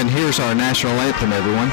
And here's our national anthem, everyone.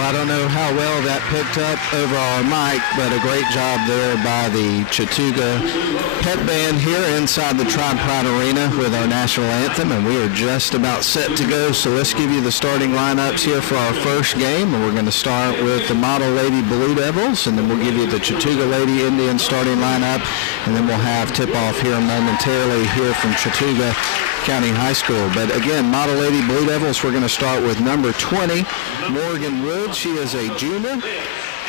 I don't know how well that picked up over our mic, but a great job there by the Chattooga pep band here inside the Tribe Pride Arena with our national anthem, and we are just about set to go. So let's give you the starting lineups here for our first game, and we're going to start with the Model Lady Blue Devils, and then we'll give you the Chattooga Lady Indians starting lineup, and then we'll have tip-off here momentarily here from Chattooga County High School. But again, Model Lady Blue Devils, we're going to start with number 20, Morgan Wood. She is a junior.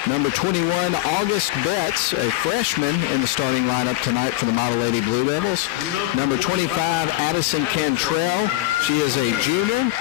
Number 21, August Betts, a freshman in the starting lineup tonight for the Model Lady Blue Devils. Number 25, Addison Cantrell. She is a junior.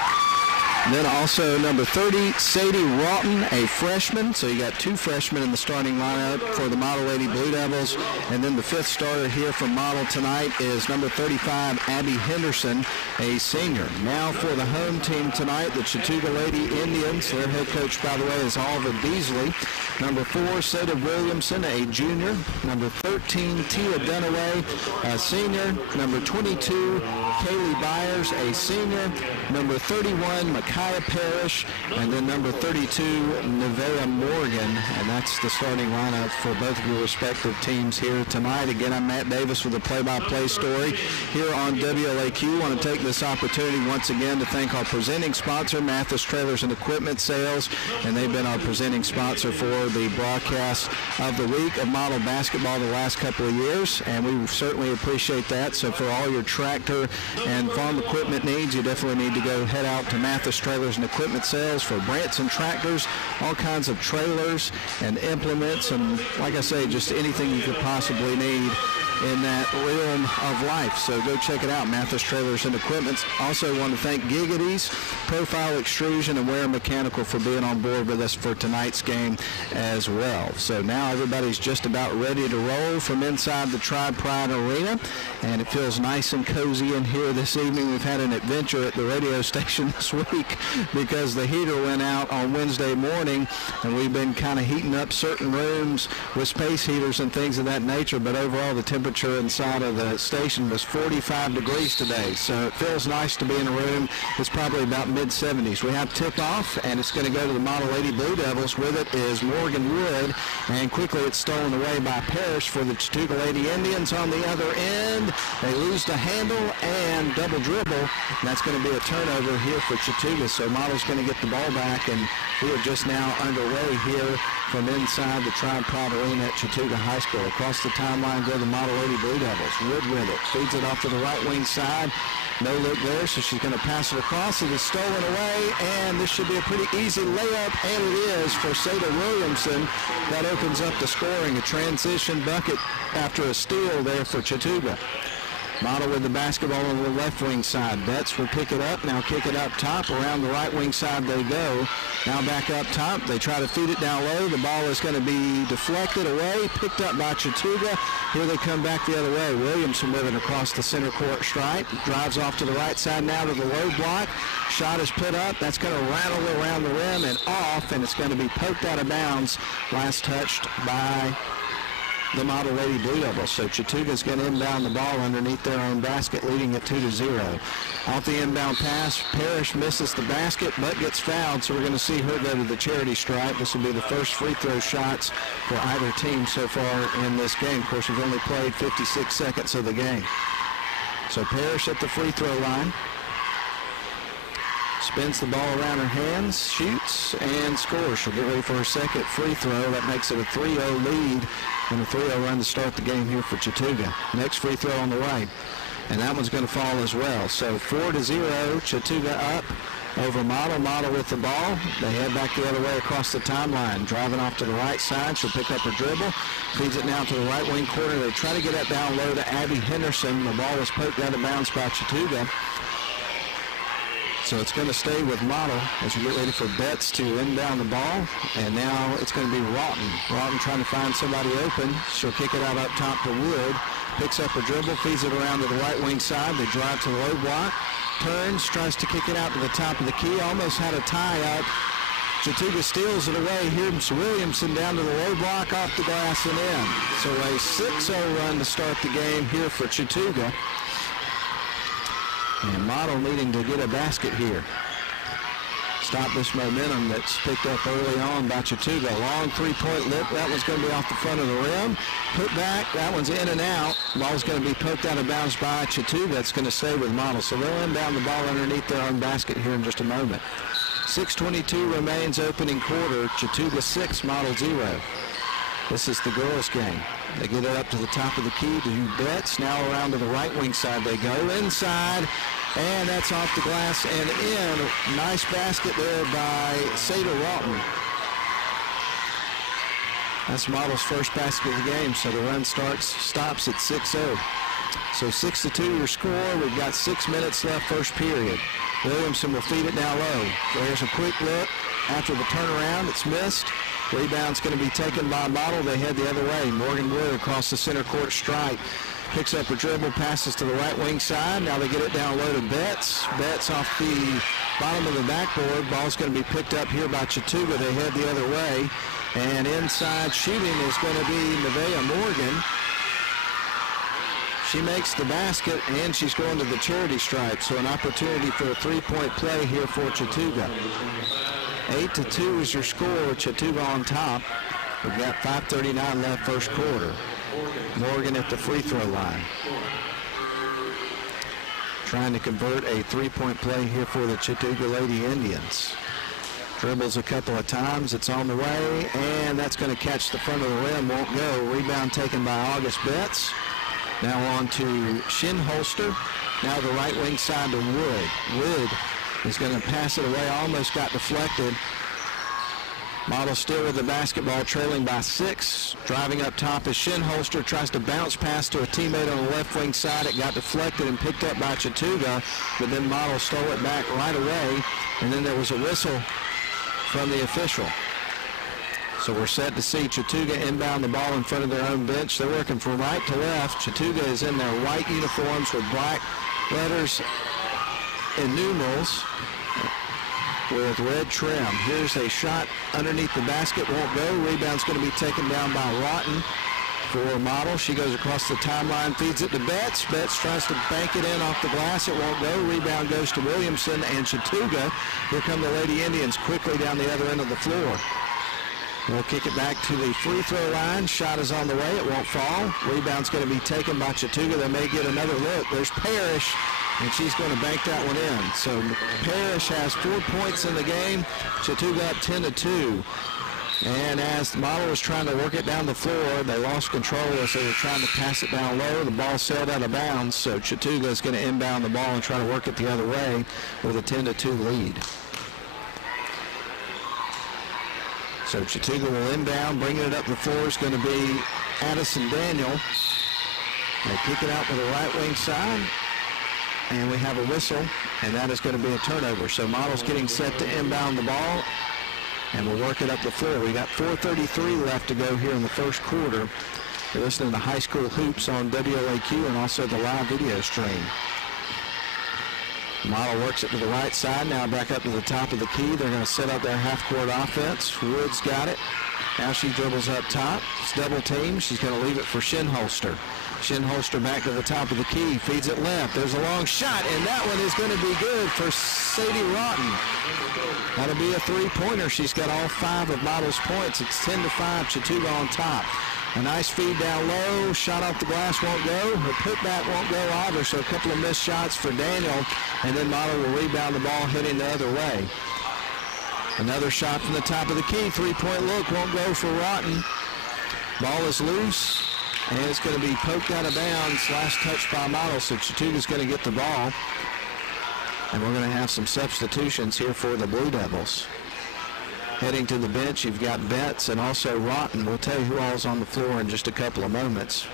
Then also number 30, Sadie Rawton, a freshman. So you got two freshmen in the starting lineup for the Model Lady Blue Devils. And then the fifth starter here from Model tonight is number 35, Abby Henderson, a senior. Now for the home team tonight, the Chattooga Lady Indians. Their head coach, by the way, is Oliver Beasley. Number 4, Seda Williamson, a junior. Number 13, Tia Dunaway, a senior. Number 22, Kaylee Byers, a senior. Number 31, Micaiah Parrish, and then number 32, Nevaeh Morgan, and that's the starting lineup for both of your respective teams here tonight. Again, I'm Matt Davis with the play-by-play story here on WLAQ. I want to take this opportunity once again to thank our presenting sponsor, Mathis Trailers and Equipment Sales, and they've been our presenting sponsor for the broadcast of the week of model basketball the last couple of years, and we certainly appreciate that. So for all your tractor and farm equipment needs, you definitely need to go head out to Mathis Trailers and Equipment Sales for Branson tractors, all kinds of trailers and implements, and like I say, just anything you could possibly need in that realm of life. So go check it out, Mathis Trailers and Equipment. Also want to thank Giggity's, Profile Extrusion, and Ware Mechanical for being on board with us for tonight's game as well. So now everybody's just about ready to roll from inside the Tribe Pride Arena, and it feels nice and cozy in here this evening. We've had an adventure at the radio station this week because the heater went out on Wednesday morning, and we've been kind of heating up certain rooms with space heaters and things of that nature, but overall the temperature inside of the station was 45 degrees today, so it feels nice to be in a room. It's probably about mid-70s. We have tip-off, and it's going to go to the Model Lady Blue Devils. With it is Morgan Wood, and quickly it's stolen away by Parrish for the Chattooga Lady Indians. On the other end, they lose the handle and double dribble, and that's going to be a turnover here for Chattooga, so Model's going to get the ball back, and we are just now underway here from inside the Tribe Pride Arena at Chattooga High School. Across the timeline go the Model Lady Blue Devils. Wood with it. Feeds it off to the right wing side. No look there, so she's going to pass it across. It is stolen away, and this should be a pretty easy layup, and it is for Seda Williamson. That opens up the scoring. A transition bucket after a steal there for Chattooga. Model with the basketball on the left wing side. Betts will pick it up, now kick it up top. Around the right wing side they go. Now back up top. They try to feed it down low. The ball is going to be deflected away, picked up by Chattooga. Here they come back the other way. Williamson moving across the center court stripe. Drives off to the right side now to the low block. Shot is put up. That's going to rattle around the rim and off, and it's going to be poked out of bounds. Last touched by the Model Lady Blue Devils. So Chattooga's going to inbound the ball underneath their own basket, leading it 2-0. Off the inbound pass, Parrish misses the basket but gets fouled, so we're going to see her go to the charity stripe. This will be the first free throw shots for either team so far in this game. Of course, we've only played 56 seconds of the game. So Parrish at the free throw line. Spins the ball around her hands, shoots, and scores. She'll get ready for her second free throw. That makes it a 3-0 lead and a 3-0 run to start the game here for Chattooga. Next free throw on the way, and that one's going to fall as well. So 4-0, Chattooga up over Model. Model with the ball. They head back the other way across the timeline. Driving off to the right side. She'll pick up her dribble. Feeds it now to the right wing corner. They try to get that down low to Abby Henderson. The ball was poked out of bounds by Chattooga. So it's going to stay with Model as we get ready for Betts to inbound the ball. And now it's going to be Rawton. Rawton trying to find somebody open. She'll kick it out up top to Wood. Picks up her dribble, feeds it around to the right wing side. They drive to the low block. Turns, tries to kick it out to the top of the key. Almost had a tie-up. Chattooga steals it away. Here's Williamson down to the low block, off the glass and in. So a 6-0 run to start the game here for Chattooga. And Model needing to get a basket here. Stop this momentum that's picked up early on by Chattooga. Long three-point lip. That one's going to be off the front of the rim. Put back. That one's in and out. Ball's going to be poked out of bounds by Chattooga. That's going to stay with Model. So they'll inbound the ball underneath their own basket here in just a moment. 6:22 remains opening quarter. Chattooga 6, Model 0. This is the girls' game. They get it up to the top of the key to Betts. Now around to the right wing side they go. Inside, and that's off the glass and in. Nice basket there by Sada Rawton. That's Model's first basket of the game, so the run stops at 6-0. So 6-2 your score. We've got 6 minutes left first period. Williamson will feed it down low. There's a quick look. After the turnaround, it's missed. Rebound's going to be taken by Model. They head the other way. Morgan Wood across the center court stripe. Picks up a dribble, passes to the right wing side. Now they get it down low to Betts. Betts off the bottom of the backboard. Ball's going to be picked up here by Chattooga. They head the other way. And inside shooting is going to be Nevaeh Morgan. She makes the basket, and she's going to the charity stripe. So an opportunity for a three-point play here for Chattooga. 8-2 is your score. Chattooga on top. We've got 5:39 left first quarter. Morgan at the free throw line. Trying to convert a three-point play here for the Chattooga Lady Indians. Dribbles a couple of times. It's on the way, and that's going to catch the front of the rim. Won't go. Rebound taken by August Betts. Now on to Shinholster. Now the right wing side to Wood. Wood is going to pass it away. Almost got deflected. Model still with the basketball, trailing by 6. Driving up top is Shinholster. Tries to bounce pass to a teammate on the left wing side. It got deflected and picked up by Chattooga, but then Model stole it back right away. And then there was a whistle from the official. So we're set to see Chattooga inbound the ball in front of their own bench. They're working from right to left. Chattooga is in their white uniforms with black letters and numerals with red trim. Here's a shot underneath the basket. Won't go. Rebound's going to be taken down by Rawton for Model. She goes across the timeline, feeds it to Betts. Betts tries to bank it in off the glass. It won't go. Rebound goes to Williamson and Chattooga. Here come the Lady Indians quickly down the other end of the floor. We'll kick it back to the free throw line. Shot is on the way. It won't fall. Rebound's going to be taken by Chattooga. They may get another look. There's Parrish, and she's going to bank that one in. So Parrish has 4 points in the game. Chattooga up 10-2. And as the Model was trying to work it down the floor, they lost control as they were trying to pass it down low. The ball sailed out of bounds, so Chattooga is going to inbound the ball and try to work it the other way with a 10-2 lead. So Chattooga will inbound. Bringing it up the floor is going to be Addison Daniel. They kick it out to the right wing side. And we have a whistle, and that is going to be a turnover. So Model's getting set to inbound the ball, and we'll work it up the floor. We got 4:33 left to go here in the first quarter. You're listening to High School Hoops on WLAQ and also the live video stream. Model works it to the right side, now back up to the top of the key. They're going to set up their half-court offense. Wood's got it. Now she dribbles up top. It's double team. She's going to leave it for Shinholster. Shinholster back to the top of the key. Feeds it left. There's a long shot, and that one is going to be good for Sadie Rotten. That'll be a three-pointer. She's got all 5 of Model's points. It's 10-5, Chattooga on top. A nice feed down low. Shot off the glass won't go. Her putback won't go either, so a couple of missed shots for Daniel, and then Model will rebound the ball heading the other way. Another shot from the top of the key. Three-point look won't go for Rotten. Ball is loose, and it's going to be poked out of bounds. Last touch by Model, so Chattooga's going to get the ball. And we're going to have some substitutions here for the Blue Devils. Heading to the bench, you've got Betts and also Rotten. We'll tell you who all's on the floor in just a couple of moments.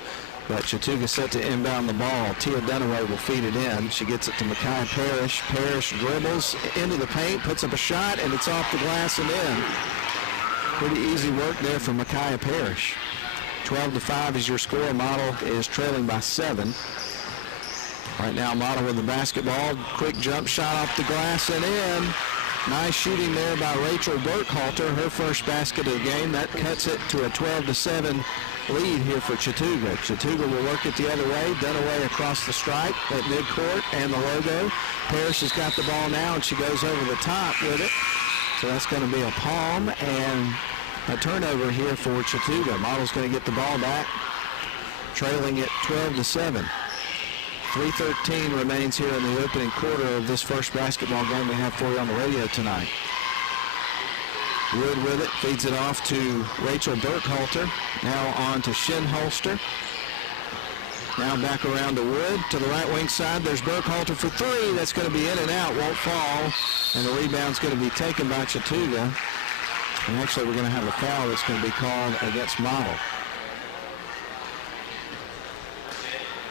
But Chattooga set to inbound the ball. Tia Dunaway will feed it in. She gets it to Micaiah Parrish. Parrish dribbles into the paint, puts up a shot, and it's off the glass and in. Pretty easy work there for Micaiah Parrish. 12-5 is your score. Model is trailing by 7. Right now, Model with the basketball. Quick jump shot off the glass and in. Nice shooting there by Rachel Burkhalter, her first basket of the game. That cuts it to a 12-7 lead here for Chattooga. Chattooga will work it the other way. Dunaway across the stripe at midcourt and the logo. Parrish has got the ball now, and she goes over the top with it. So that's going to be a palm and a turnover here for Chattooga. Model's going to get the ball back, trailing it 12-7. 3:13 remains here in the opening quarter of this first basketball game we have for you on the radio tonight. Wood with it, feeds it off to Rachel Burkhalter. Now on to Shinholster. Now back around to Wood. To the right wing side, there's Burkhalter for 3. That's going to be in and out, won't fall. And the rebound's going to be taken by Chattooga. And actually, we're going to have a foul that's going to be called against Model.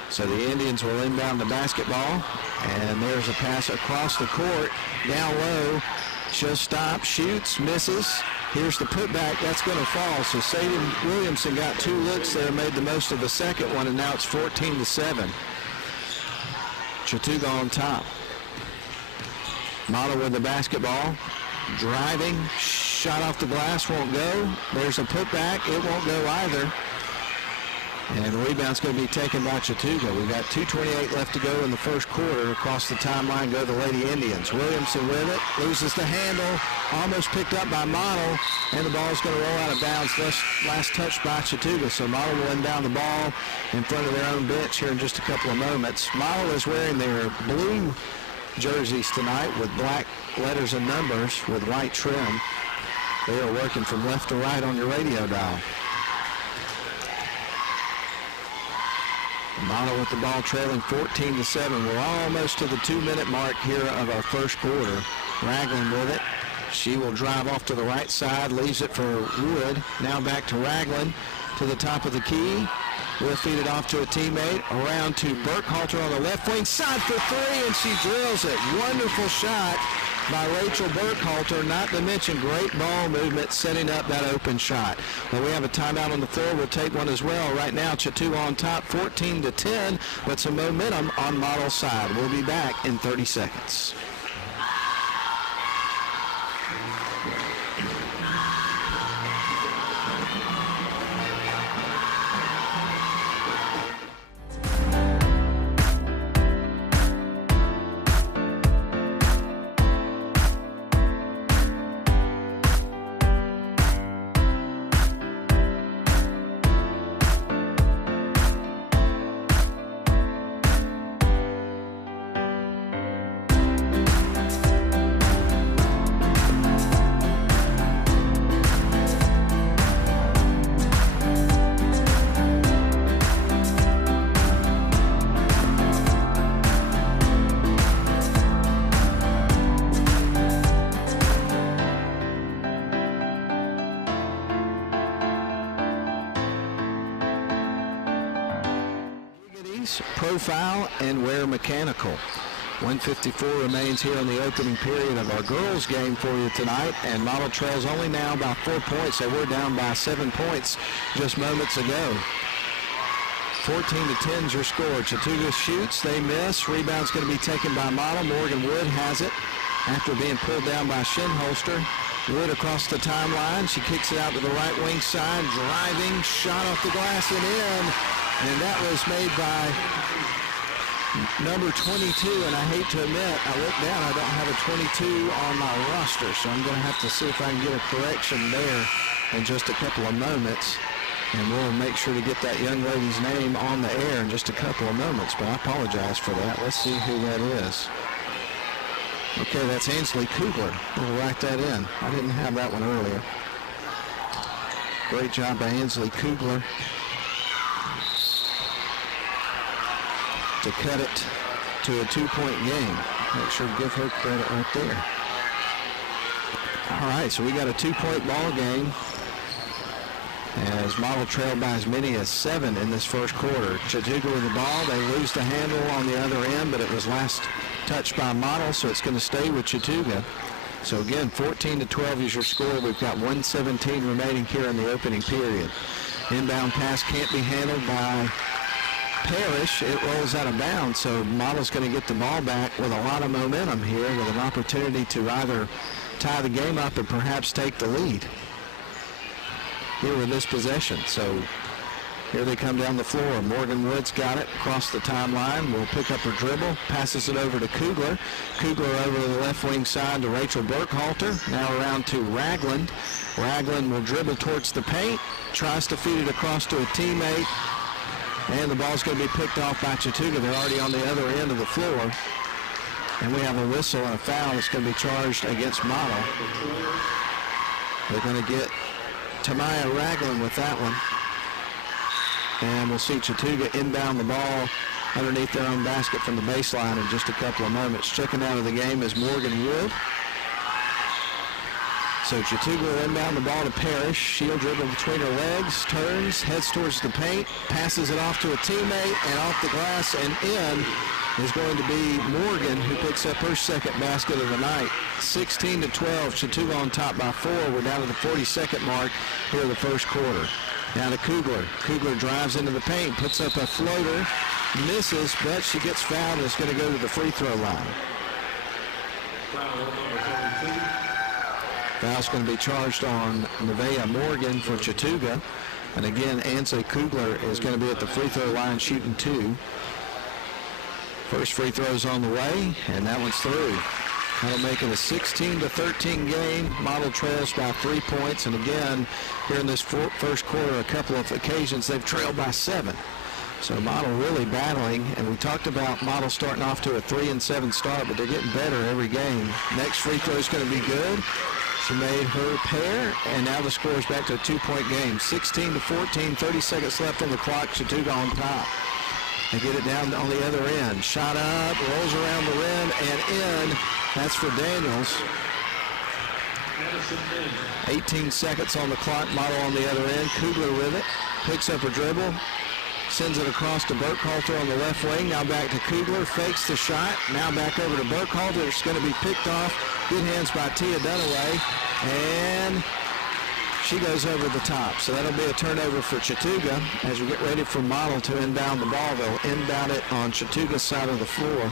So the Indians will inbound the basketball, and there's a pass across the court, down low. She'll stop, shoots, misses. Here's the putback. That's going to fall. So Sadie Williamson got 2 looks there, made the most of the second one, and now it's 14-7. Chattooga on top. Model with the basketball, driving, shot off the glass, won't go. There's a putback. It won't go either. And the rebound's going to be taken by Chattooga. We've got 2:28 left to go in the first quarter. Across the timeline go the Lady Indians. Williamson with it, loses the handle, almost picked up by Model, and the ball's going to roll out of bounds. Last touch by Chattooga. So Model will inbound the ball in front of their own bench here in just a couple of moments. Model is wearing their blue jerseys tonight with black letters and numbers with white trim. They are working from left to right on your radio dial. Model with the ball trailing 14-7. We're almost to the 2-minute mark here of our first quarter. Ragland with it. She will drive off to the right side, leaves it for Wood. Now back to Ragland to the top of the key. We'll feed it off to a teammate. Around to Burkhalter on the left wing side for 3, and she drills it. Wonderful shot by Rachel Burkhalter, not to mention great ball movement setting up that open shot. Well, we have a timeout on the floor. We'll take one as well. Right now, Chattooga on top, 14-10, but some momentum on Model's side. We'll be back in 30 seconds. Profile and wear mechanical. 154 remains here in the opening period of our girls game for you tonight, and Model trails only now by 4 points, so we're down by 7 points just moments ago. 14-10 is your score. Chattooga shoots, they miss. Rebound's going to be taken by Model. Morgan Wood has it after being pulled down by Shinholster. Wood across the timeline. She kicks it out to the right wing side. Driving, shot off the glass and in. And that was made by number 22. And I hate to admit, I looked down, I don't have a 22 on my roster. So I'm going to have to see if I can get a correction there in just a couple of moments. And we'll make sure to get that young lady's name on the air in just a couple of moments. But I apologize for that. Let's see who that is. Okay, that's Ansley Kugler. We'll write that in. I didn't have that one earlier. Great job by Ansley Kugler to cut it to a 2-point game. Make sure to give her credit right there. All right, so we got a 2-point ball game as Model trailed by as many as 7 in this first quarter. Chattooga with the ball. They lose the handle on the other end, but it was last touched by Model, so it's going to stay with Chattooga. So again, 14-12 is your score. We've got 1:17 remaining here in the opening period. Inbound pass can't be handled by Parrish. It rolls out of bounds, so Model's going to get the ball back with a lot of momentum here, with an opportunity to either tie the game up or perhaps take the lead here with this possession. So here they come down the floor. Morgan Woods got it across the timeline. Will pick up her dribble, passes it over to Kugler. Kugler over to the left wing side to Rachel Burkhalter. Now around to Ragland. Ragland will dribble towards the paint, tries to feed it across to a teammate, and the ball's going to be picked off by Chattooga. They're already on the other end of the floor. And we have a whistle and a foul that's going to be charged against Model. They're going to get Tamaya Ragland with that one. And we'll see Chattooga inbound the ball underneath their own basket from the baseline in just a couple of moments. Checking out of the game is Morgan Wood. So Chattooga will inbound the ball to Parrish. She'll dribble between her legs, turns, heads towards the paint, passes it off to a teammate, and off the glass and in is going to be Morgan, who picks up her second basket of the night. 16-12, Chattooga on top by 4. We're down to the 42nd mark here in the first quarter. Now to Kugler. Kugler drives into the paint, puts up a floater, misses, but she gets fouled and is going to go to the free throw line. Foul's going to be charged on Nevaeh Morgan for Chattooga. And again, Ansley Kugler is going to be at the free throw line shooting 2. First free throw's on the way, and that one's through. That'll make it a 16-13 game. Model trails by 3 points. And again, here in this first quarter, a couple of occasions, they've trailed by 7. So Model really battling. And we talked about Model starting off to a 3-7 start, but they're getting better every game. Next free throw is going to be good. She made her pair, and now the score is back to a 2-point game. 16-14, 30 seconds left on the clock. Chattooga on top. They get it down on the other end. Shot up, rolls around the rim, and in. That's for Daniels. 18 seconds on the clock. Model on the other end. Kugler with it. Picks up a dribble. Sends it across to Burkhalter on the left wing. Now back to Kugler. Fakes the shot. Now back over to Burkhalter. It's going to be picked off. Good hands by Tia Dunaway. And she goes over the top. So that'll be a turnover for Chattooga as we get ready for Model to inbound the ball. They'll inbound it on Chattooga's side of the floor.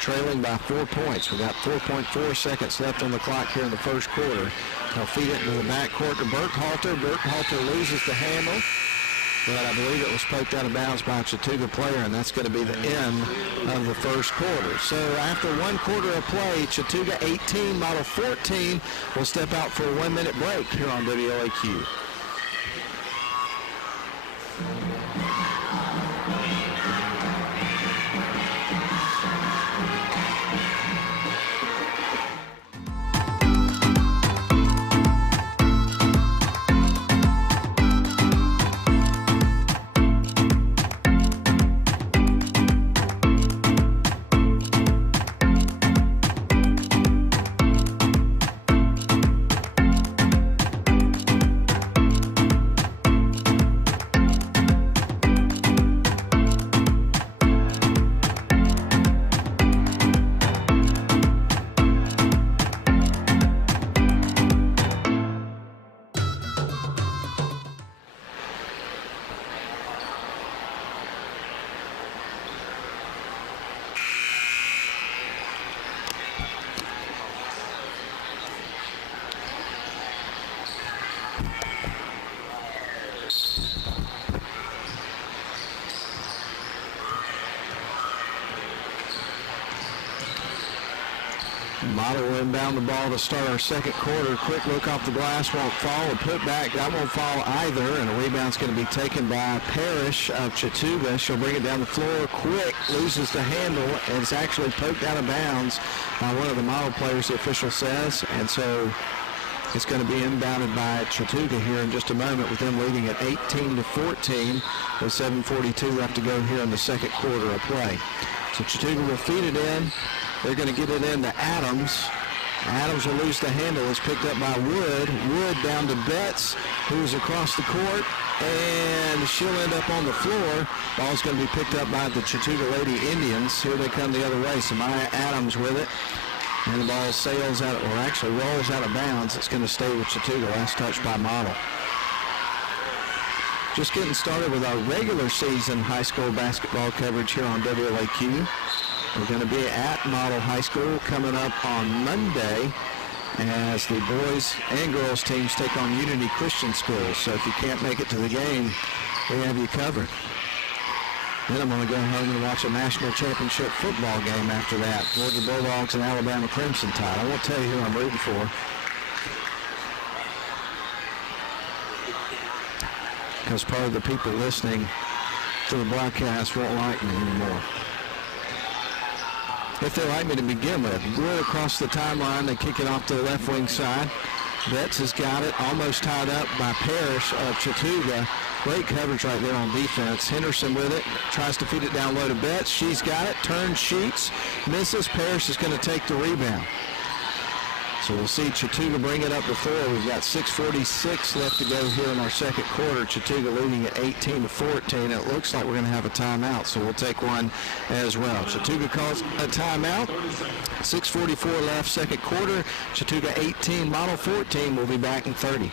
Trailing by 4 points. We've got 4.4 seconds left on the clock here in the first quarter. They'll feed it into the backcourt to Burkhalter. Burkhalter loses the handle, but I believe it was poked out of bounds by a Chattooga player, and that's going to be the end of the first quarter. So after 1 quarter of play, Chattooga 18, Model 14 will step out for a 1-minute break here on WOAQ. Model will inbound the ball to start our second quarter. Quick look off the glass, won't fall. A put back, that won't fall either. And a rebound's going to be taken by Parrish of Chattooga. She'll bring it down the floor quick, loses the handle, and it's actually poked out of bounds by one of the model players, the official says. And so it's going to be inbounded by Chattooga here in just a moment, with them leading at 18-14 with 7:42 left to go here in the second quarter of play. So Chattooga will feed it in. They're going to get it into Adams. Adams will lose the handle. It's picked up by Wood. Wood down to Betts, who's across the court, and she'll end up on the floor. Ball's going to be picked up by the Chattooga Lady Indians. Here they come the other way. Samaya Adams with it. And the ball sails out, or actually rolls out of bounds. It's going to stay with Chattooga. Last touch by Model. Just getting started with our regular season high school basketball coverage here on WLAQ. We're going to be at Model High School coming up on Monday as the boys and girls teams take on Unity Christian Schools. So if you can't make it to the game, we have you covered. Then I'm going to go home and watch a national championship football game after that. Georgia Bulldogs and Alabama Crimson Tide. I won't tell you who I'm rooting for, because part of the people listening to the broadcast won't like me anymore. If they like me to begin with. Wood across the timeline. They kick it off to the left wing side. Betts has got it, almost tied up by Parrish of Chattooga. Great coverage right there on defense. Henderson with it, tries to feed it down low to Betts. She's got it, turns, shoots, misses. Parrish is going to take the rebound. So we'll see Chattooga bring it up the floor. We've got 6:46 left to go here in our second quarter. Chattooga leading at 18-14. It looks like we're going to have a timeout, so we'll take one as well. Chattooga calls a timeout. 6:44 left, second quarter. Chattooga 18, Model 14. We'll be back in 30.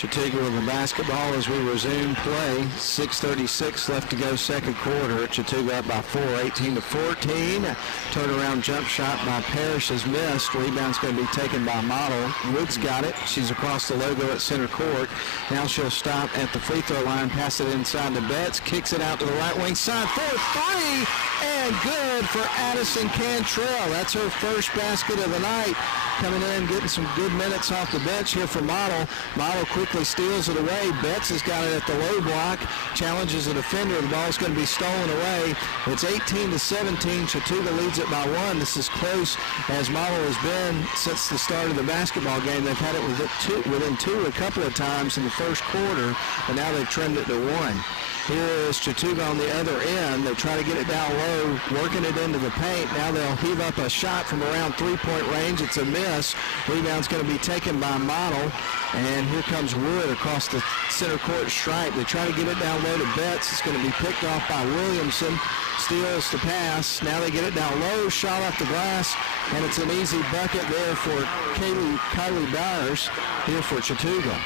Chattooga with the basketball as we resume play. 6:36 left to go, second quarter. Chattooga up by 4, 18-14. Turnaround jump shot by Parrish is missed. Rebound's going to be taken by Model. Wood's got it. She's across the logo at center court. Now she'll stop at the free throw line, pass it inside to Betts, kicks it out to the right wing side for 3, and good for Addison Cantrell. That's her first basket of the night. Coming in, getting some good minutes off the bench here for Model. Model quickly steals it away. Betts has got it at the low block, challenges the defender. The ball's going to be stolen away. It's 18-17. Chattooga leads it by 1. This is close as Model has been since the start of the basketball game. They've had it within two a couple of times in the first quarter, and now they've trimmed it to 1. Here is Chattooga on the other end. They try to get it down low, working it into the paint. Now they'll heave up a shot from around three-point range. It's a miss. Rebound's going to be taken by Model. And here comes Wood across the center court stripe. They try to get it down low to Betts. It's going to be picked off by Williamson. Steals the pass. Now they get it down low. Shot off the glass. And it's an easy bucket there for Kylie Byers here for Chattooga.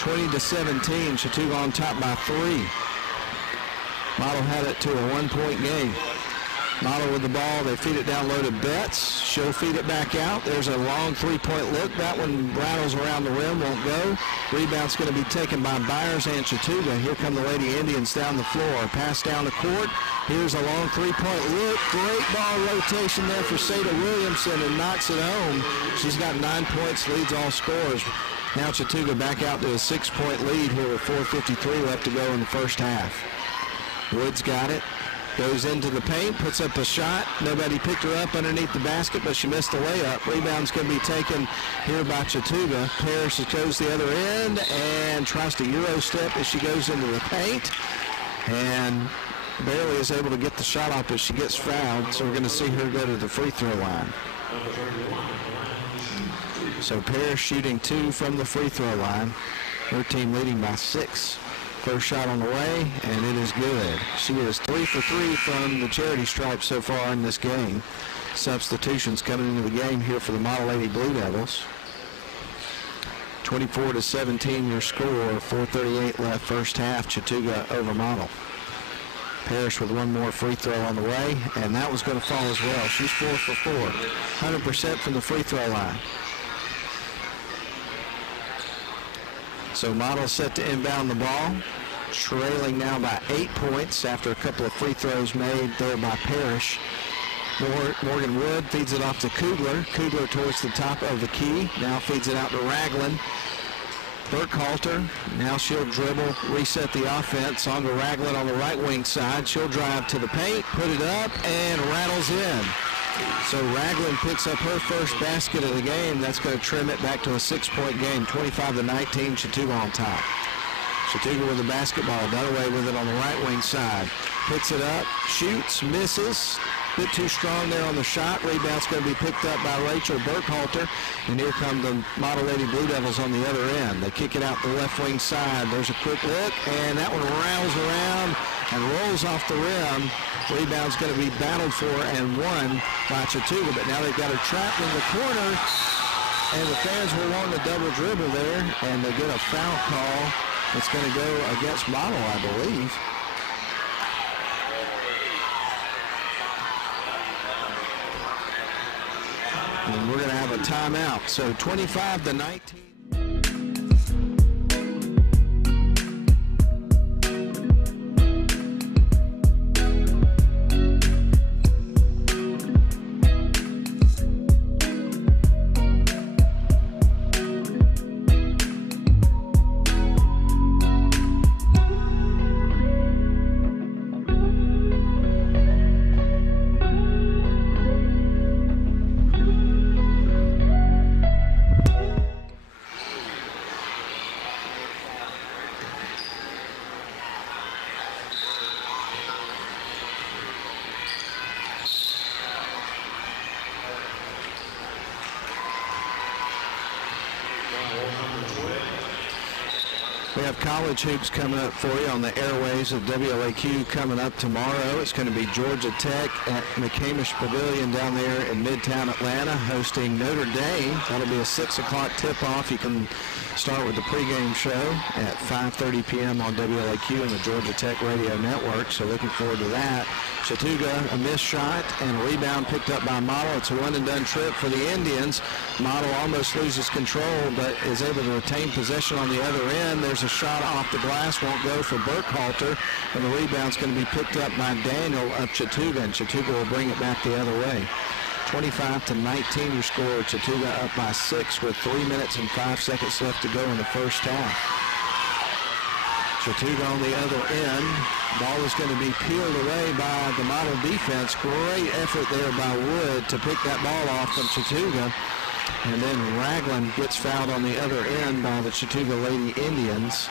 20-17. Chattooga on top by 3. Model had it to a 1-point game. Model with the ball. They feed it down low to Betts. She'll feed it back out. There's a long three-point look. That one rattles around the rim, won't go. Rebound's going to be taken by Byers and Chattooga. Here come the Lady Indians down the floor. Pass down the court. Here's a long three-point look. Great ball rotation there for Sada Williamson, and knocks it home. She's got 9 points, leads all scorers. Now Chattooga back out to a 6-point lead here with 4:53 left to go in the first half. Wood's got it. Goes into the paint, puts up a shot. Nobody picked her up underneath the basket, but she missed the layup. Rebound's going to be taken here by Chattooga. Parrish goes the other end and tries to Euro step as she goes into the paint. And barely is able to get the shot off, but she gets fouled, so we're going to see her go to the free throw line. So Parrish shooting 2 from the free throw line. Her team leading by 6. First shot on the way, and it is good. She is 3 for 3 from the charity stripe so far in this game. Substitutions coming into the game here for the Model Lady Blue Devils. 24-17 your score, 4:38 left first half, Chattooga over Model. Parrish with one more free throw on the way, and that was going to fall as well. She's 4 for 4, 100% from the free throw line. So Model set to inbound the ball, trailing now by 8 points after a couple of free throws made there by Parrish. Morgan Wood feeds it off to Kugler. Kugler towards the top of the key. Now feeds it out to Ragland. Burkhalter. Now she'll dribble, reset the offense on to Ragland on the right wing side. She'll drive to the paint, put it up, and rattles in. So Ragland picks up her first basket of the game. That's going to trim it back to a 6-point game, 25-19, Chattooga on top. Chattooga with the basketball. Dunaway with it on the right wing side. Picks it up, shoots, misses. Bit too strong there on the shot. Rebound's going to be picked up by Rachel Burkhalter. And here come the Model Lady Blue Devils on the other end. They kick it out the left wing side. There's a quick look, and that one rattles around and rolls off the rim. Rebound's going to be battled for and won by Chattooga, but now they've got her trapped in the corner, and the fans will want the double dribble there, and they get a foul call. It's going to go against Model, I believe. And we're going to have a timeout. So 25-19. We have college hoops coming up for you on the airways of WLAQ coming up tomorrow. It's going to be Georgia Tech at McCamish Pavilion down there in Midtown Atlanta hosting Notre Dame. That'll be a 6 o'clock tip-off. You can start with the pregame show at 5:30 p.m. on WLAQ and the Georgia Tech Radio Network, so looking forward to that. Chattooga, a missed shot and a rebound picked up by Model. It's a one-and-done trip for the Indians. Model almost loses control but is able to retain possession on the other end. There's a shot off the glass, won't go for Burkhalter, and the rebound's going to be picked up by Daniel of Chattooga, and Chattooga will bring it back the other way. 25-19 your score. Chattooga up by 6 with 3 minutes and 5 seconds left to go in the first half. Chattooga on the other end. Ball is going to be peeled away by the Model defense. Great effort there by Wood to pick that ball off from Chattooga. And then Ragland gets fouled on the other end by the Chattooga Lady Indians.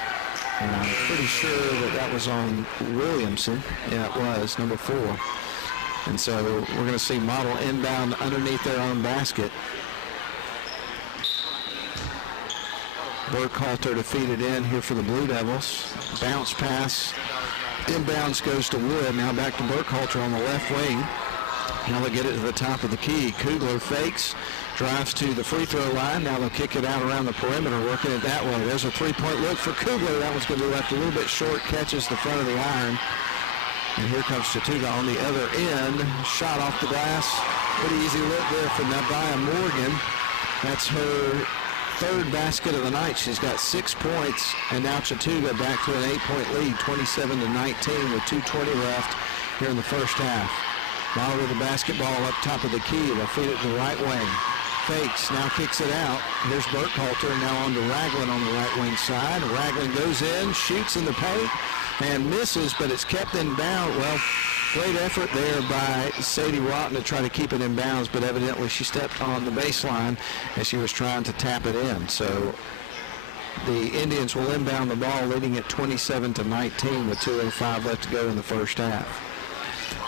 And I'm pretty sure that that was on Williamson. Yeah, it was, number 4. And so we're going to see Model inbound underneath their own basket. Burkhalter to feed it in here for the Blue Devils. Bounce pass. Inbounds goes to Wood. Now back to Burkhalter on the left wing. Now they'll get it to the top of the key. Kugler fakes, drives to the free throw line. Now they'll kick it out around the perimeter, working it that way. There's a three-point look for Kugler. That one's going to be left a little bit short, catches the front of the iron. And here comes Chattooga on the other end. Shot off the glass. Pretty easy look there for Nabaya Morgan. That's her third basket of the night. She's got 6 points, and now Chattooga back to an 8-point lead, 27-19 with 2:20 left here in the first half. Model with the basketball up top of the key. They'll feed it to the right wing. Fakes, now kicks it out. Here's Burkhalter, now on to Ragland on the right wing side. Ragland goes in, shoots in the paint, and misses, but it's kept in bounds. Well, great effort there by Sadie Rotten to try to keep it in bounds, but evidently she stepped on the baseline as she was trying to tap it in. So the Indians will inbound the ball, leading at 27-19 with 2:05 left to go in the first half.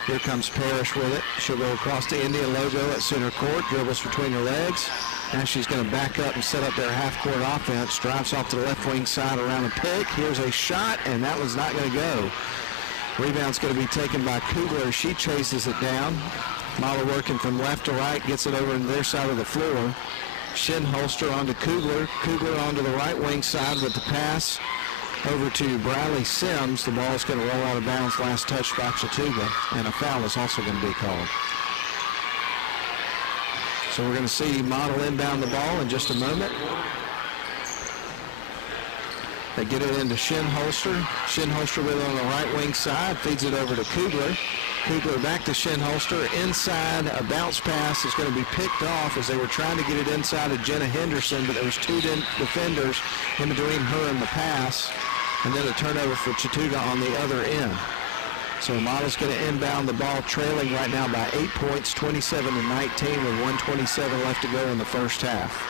Here comes Parrish with it. She'll go across the Indian logo at center court, dribbles between her legs. Now she's going to back up and set up their half-court offense. Drives off to the left wing side around a pick. Here's a shot, and that was not going to go. Rebound's going to be taken by Kugler. She chases it down. Model working from left to right, gets it over to their side of the floor. Shinholster onto Kugler. Kugler onto the right wing side with the pass over to Bradley Sims. The ball is going to roll out of bounds. Last touch by Chattooga, and a foul is also going to be called. So we're going to see Model inbound the ball in just a moment. They get it into Shinholster. Shinholster with it on the right wing side, feeds it over to Kugler. Kugler back to Shinholster. Inside, a bounce pass is going to be picked off as they were trying to get it inside of Jenna Henderson, but there was two defenders in between her and the pass. And then a turnover for Chattooga on the other end. So Model's going to inbound the ball, trailing right now by 8 points, 27-19, with 1:27 left to go in the first half.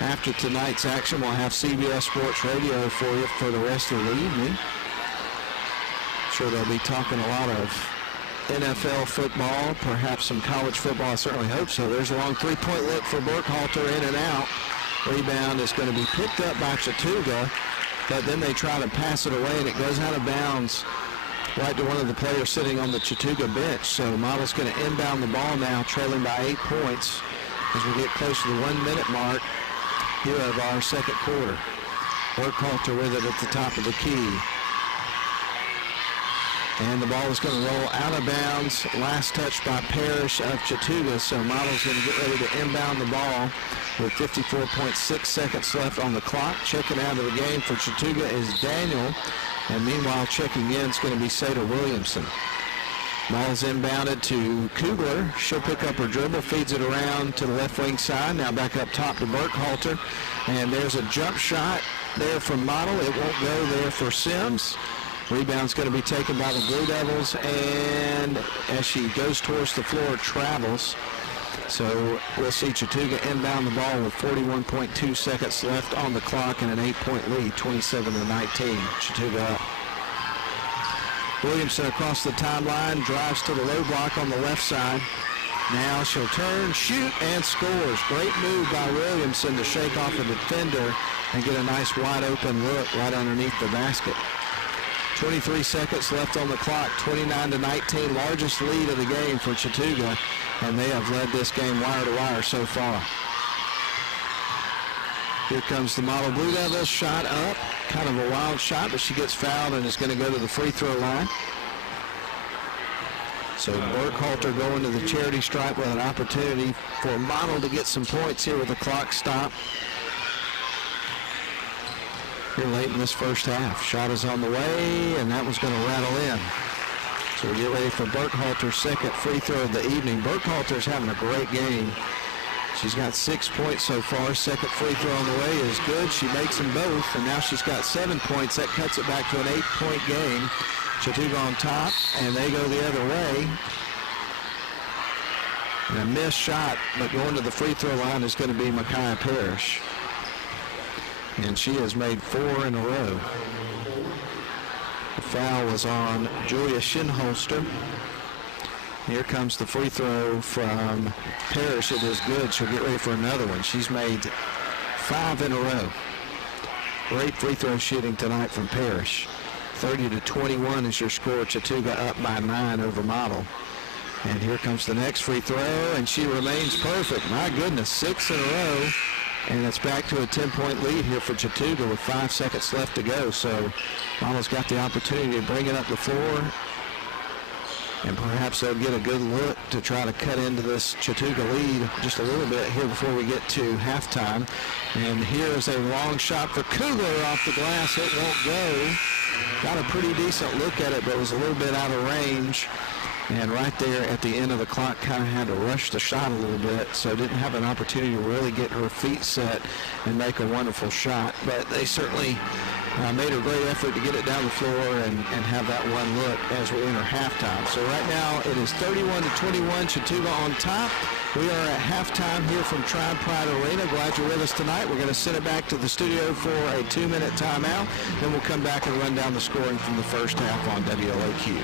After tonight's action, we'll have CBS Sports Radio for you for the rest of the evening. Sure they'll be talking a lot of NFL football, perhaps some college football. I certainly hope so. There's a long three-point look for Burkhalter, in and out. Rebound is going to be picked up by Chattooga, but then they try to pass it away, and it goes out of bounds right to one of the players sitting on the Chattooga bench. So Model's going to inbound the ball now, trailing by 8 points as we get close to the 1 minute mark here of our second quarter. Burkhalter with it at the top of the key. And the ball is going to roll out of bounds. Last touch by Parrish of Chattooga. So Model's going to get ready to inbound the ball with 54.6 seconds left on the clock. Checking out of the game for Chattooga is Daniel. And meanwhile, checking in is going to be Seda Williamson. Ball's inbounded to Kugler. She'll pick up her dribble, feeds it around to the left wing side. Now back up top to Burkhalter. And there's a jump shot there from Model. It won't go there for Sims. Rebound's going to be taken by the Blue Devils, and as she goes towards the floor, travels. So we'll see Chattooga inbound the ball with 41.2 seconds left on the clock and an 8-point lead, 27-19. Chattooga up. Williamson across the timeline, drives to the low block on the left side. Now she'll turn, shoot, and scores. Great move by Williamson to shake off a defender and get a nice wide open look right underneath the basket. 23 seconds left on the clock, 29-19, largest lead of the game for Chattooga, and they have led this game wire to wire so far. Here comes the Model Blue Devils, shot up, kind of a wild shot, but she gets fouled and is going to go to the free throw line. So Burkhalter going to the charity stripe with an opportunity for Model to get some points here with the clock stopped. Here late in this first half. Shot is on the way, and that was going to rattle in. So we get ready for Burkhalter's second free throw of the evening. Burkhalter's having a great game. She's got 6 points so far. Second free throw on the way is good. She makes them both, and now she's got 7 points. That cuts it back to an 8-point game. Chattooga on top, and they go the other way. And a missed shot, but going to the free throw line is going to be Micaiah Parrish. And she has made 4 in a row. The foul was on Julia Shinholster. Here comes the free throw from Parrish. It is good. She'll get ready for another one. She's made 5 in a row. Great free throw shooting tonight from Parrish. 30-21 is your score. Chattooga up by 9 over Model. And here comes the next free throw, and she remains perfect. My goodness, 6 in a row. And it's back to a 10-point lead here for Chattooga with 5 seconds left to go. So Model's got the opportunity to bring it up the floor. And perhaps they'll get a good look to try to cut into this Chattooga lead just a little bit here before we get to halftime. And here's a long shot for Kugler off the glass. It won't go. Got a pretty decent look at it, but it was a little bit out of range. And right there at the end of the clock, kind of had to rush the shot a little bit, so didn't have an opportunity to really get her feet set and make a wonderful shot. But they certainly made a great effort to get it down the floor and have that one look as we enter halftime. So right now it is 31-21, Chattooga on top. We are at halftime here from Tri-Pride Arena. Glad you're with us tonight. We're going to send it back to the studio for a 2-minute timeout. Then we'll come back and run down the scoring from the first half on WLOQ.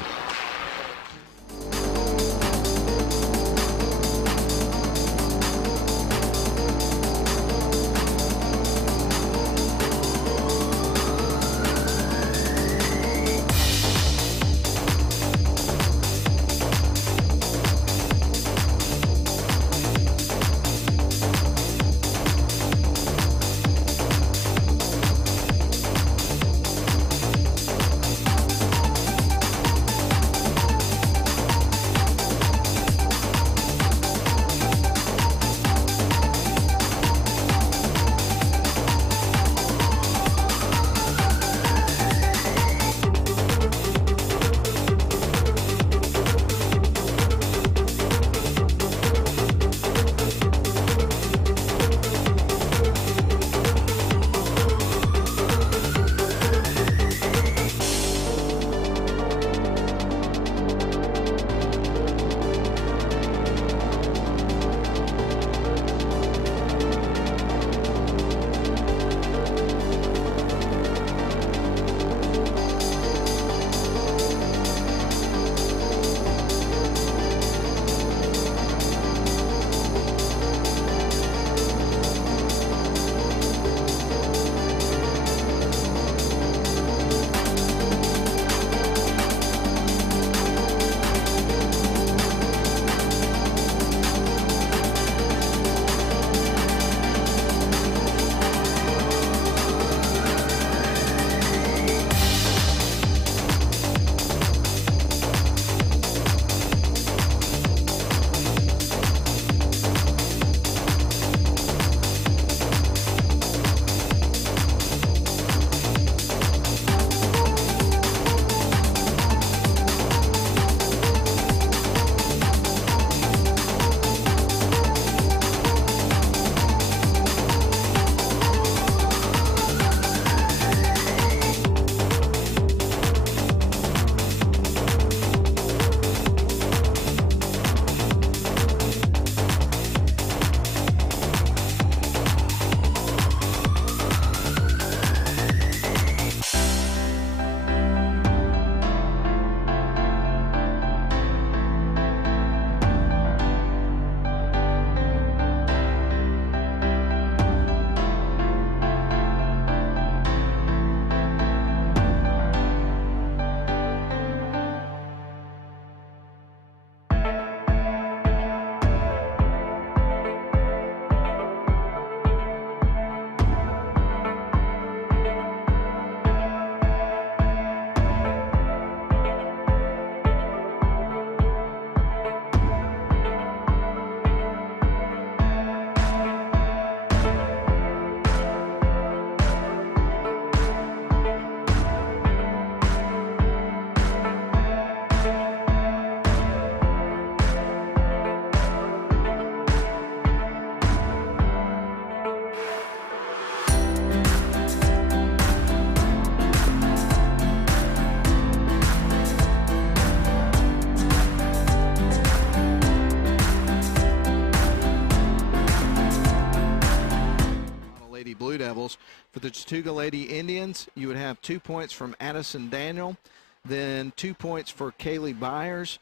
For the Chattooga Lady Indians, you would have 2 points from Addison Daniel, then 2 points for Kaylee Byers,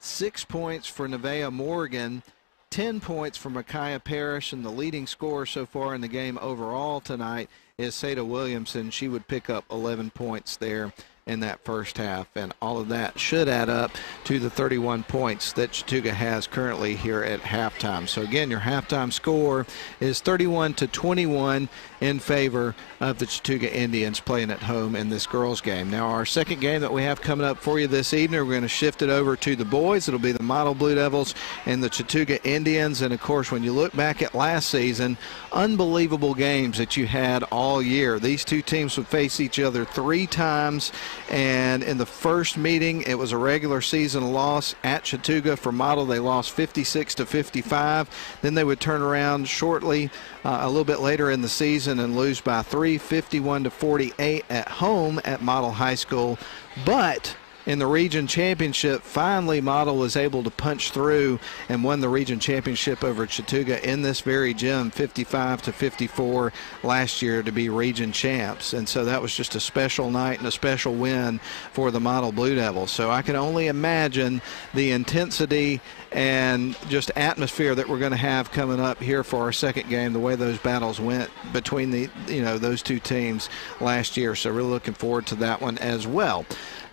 6 points for Nevaeh Morgan, 10 points for Micaiah Parrish, and the leading scorer so far in the game overall tonight is Seda Williamson. She would pick up 11 points there in that first half, and all of that should add up to the 31 points that Chattooga has currently here at halftime. So again, your halftime score is 31-21 in favor of the Chattooga Indians playing at home in this girls game. Now our second game that we have coming up for you this evening, we're going to shift it over to the boys. It'll be the Model Blue Devils and the Chattooga Indians. And of course, when you look back at last season, unbelievable games that you had all year. These two teams would face each other 3 times And in the first meeting, it was a regular season loss at Chattooga for Model. They lost 56-55. Then they would turn around shortly a little bit later in the season and lose by 3, 51-48 at home at Model High School. But in the region championship, finally Model was able to punch through and won the region championship over Chattooga in this very gym, 55-54 last year, to be region champs. And so that was just a special night and a special win for the Model Blue Devils. So I can only imagine the intensity and just atmosphere that we're going to have coming up here for our second game, the way those battles went between the those two teams last year. So really looking forward to that one as well.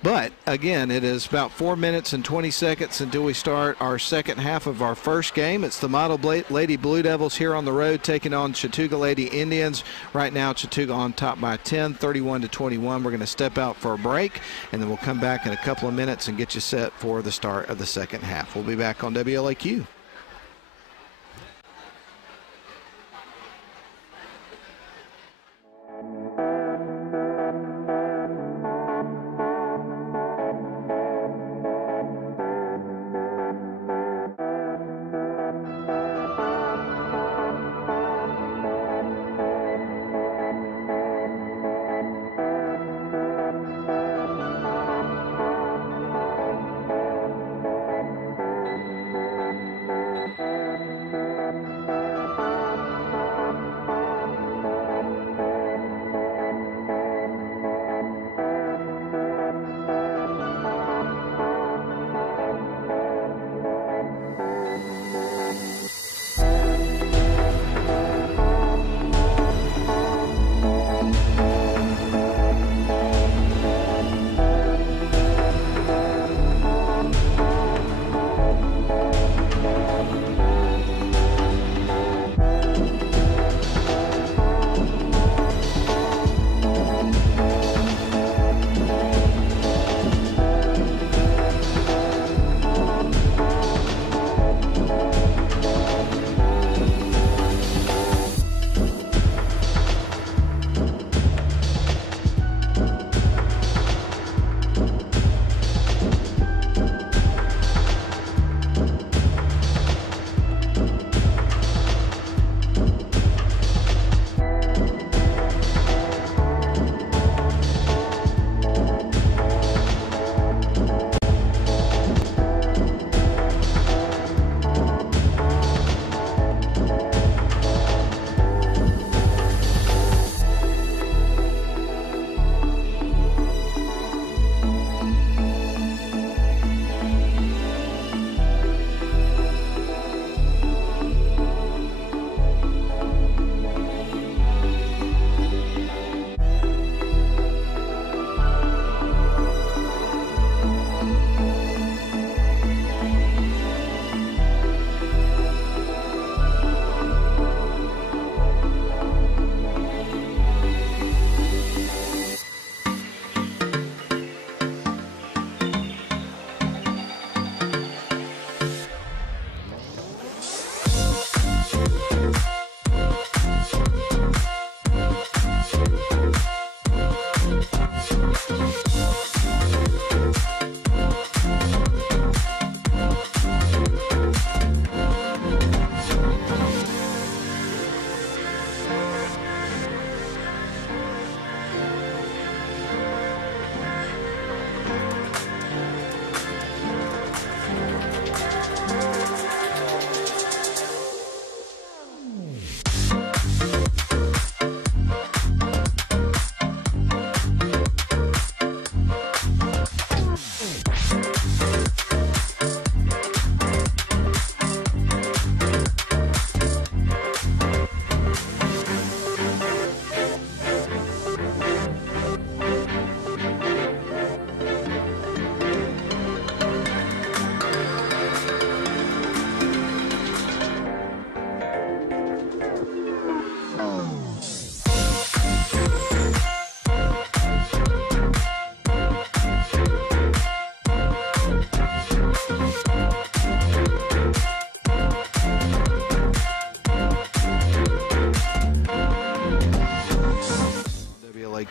But again, it is about 4 minutes and 20 seconds until we start our second half of our first game. It's the Model Lady Blue Devils here on the road taking on Chattooga Lady Indians. Right now, Chattooga on top by 10, 31-21. We're going to step out for a break, and then we'll come back in a couple of minutes and get you set for the start of the second half. We'll be back on WLAQ.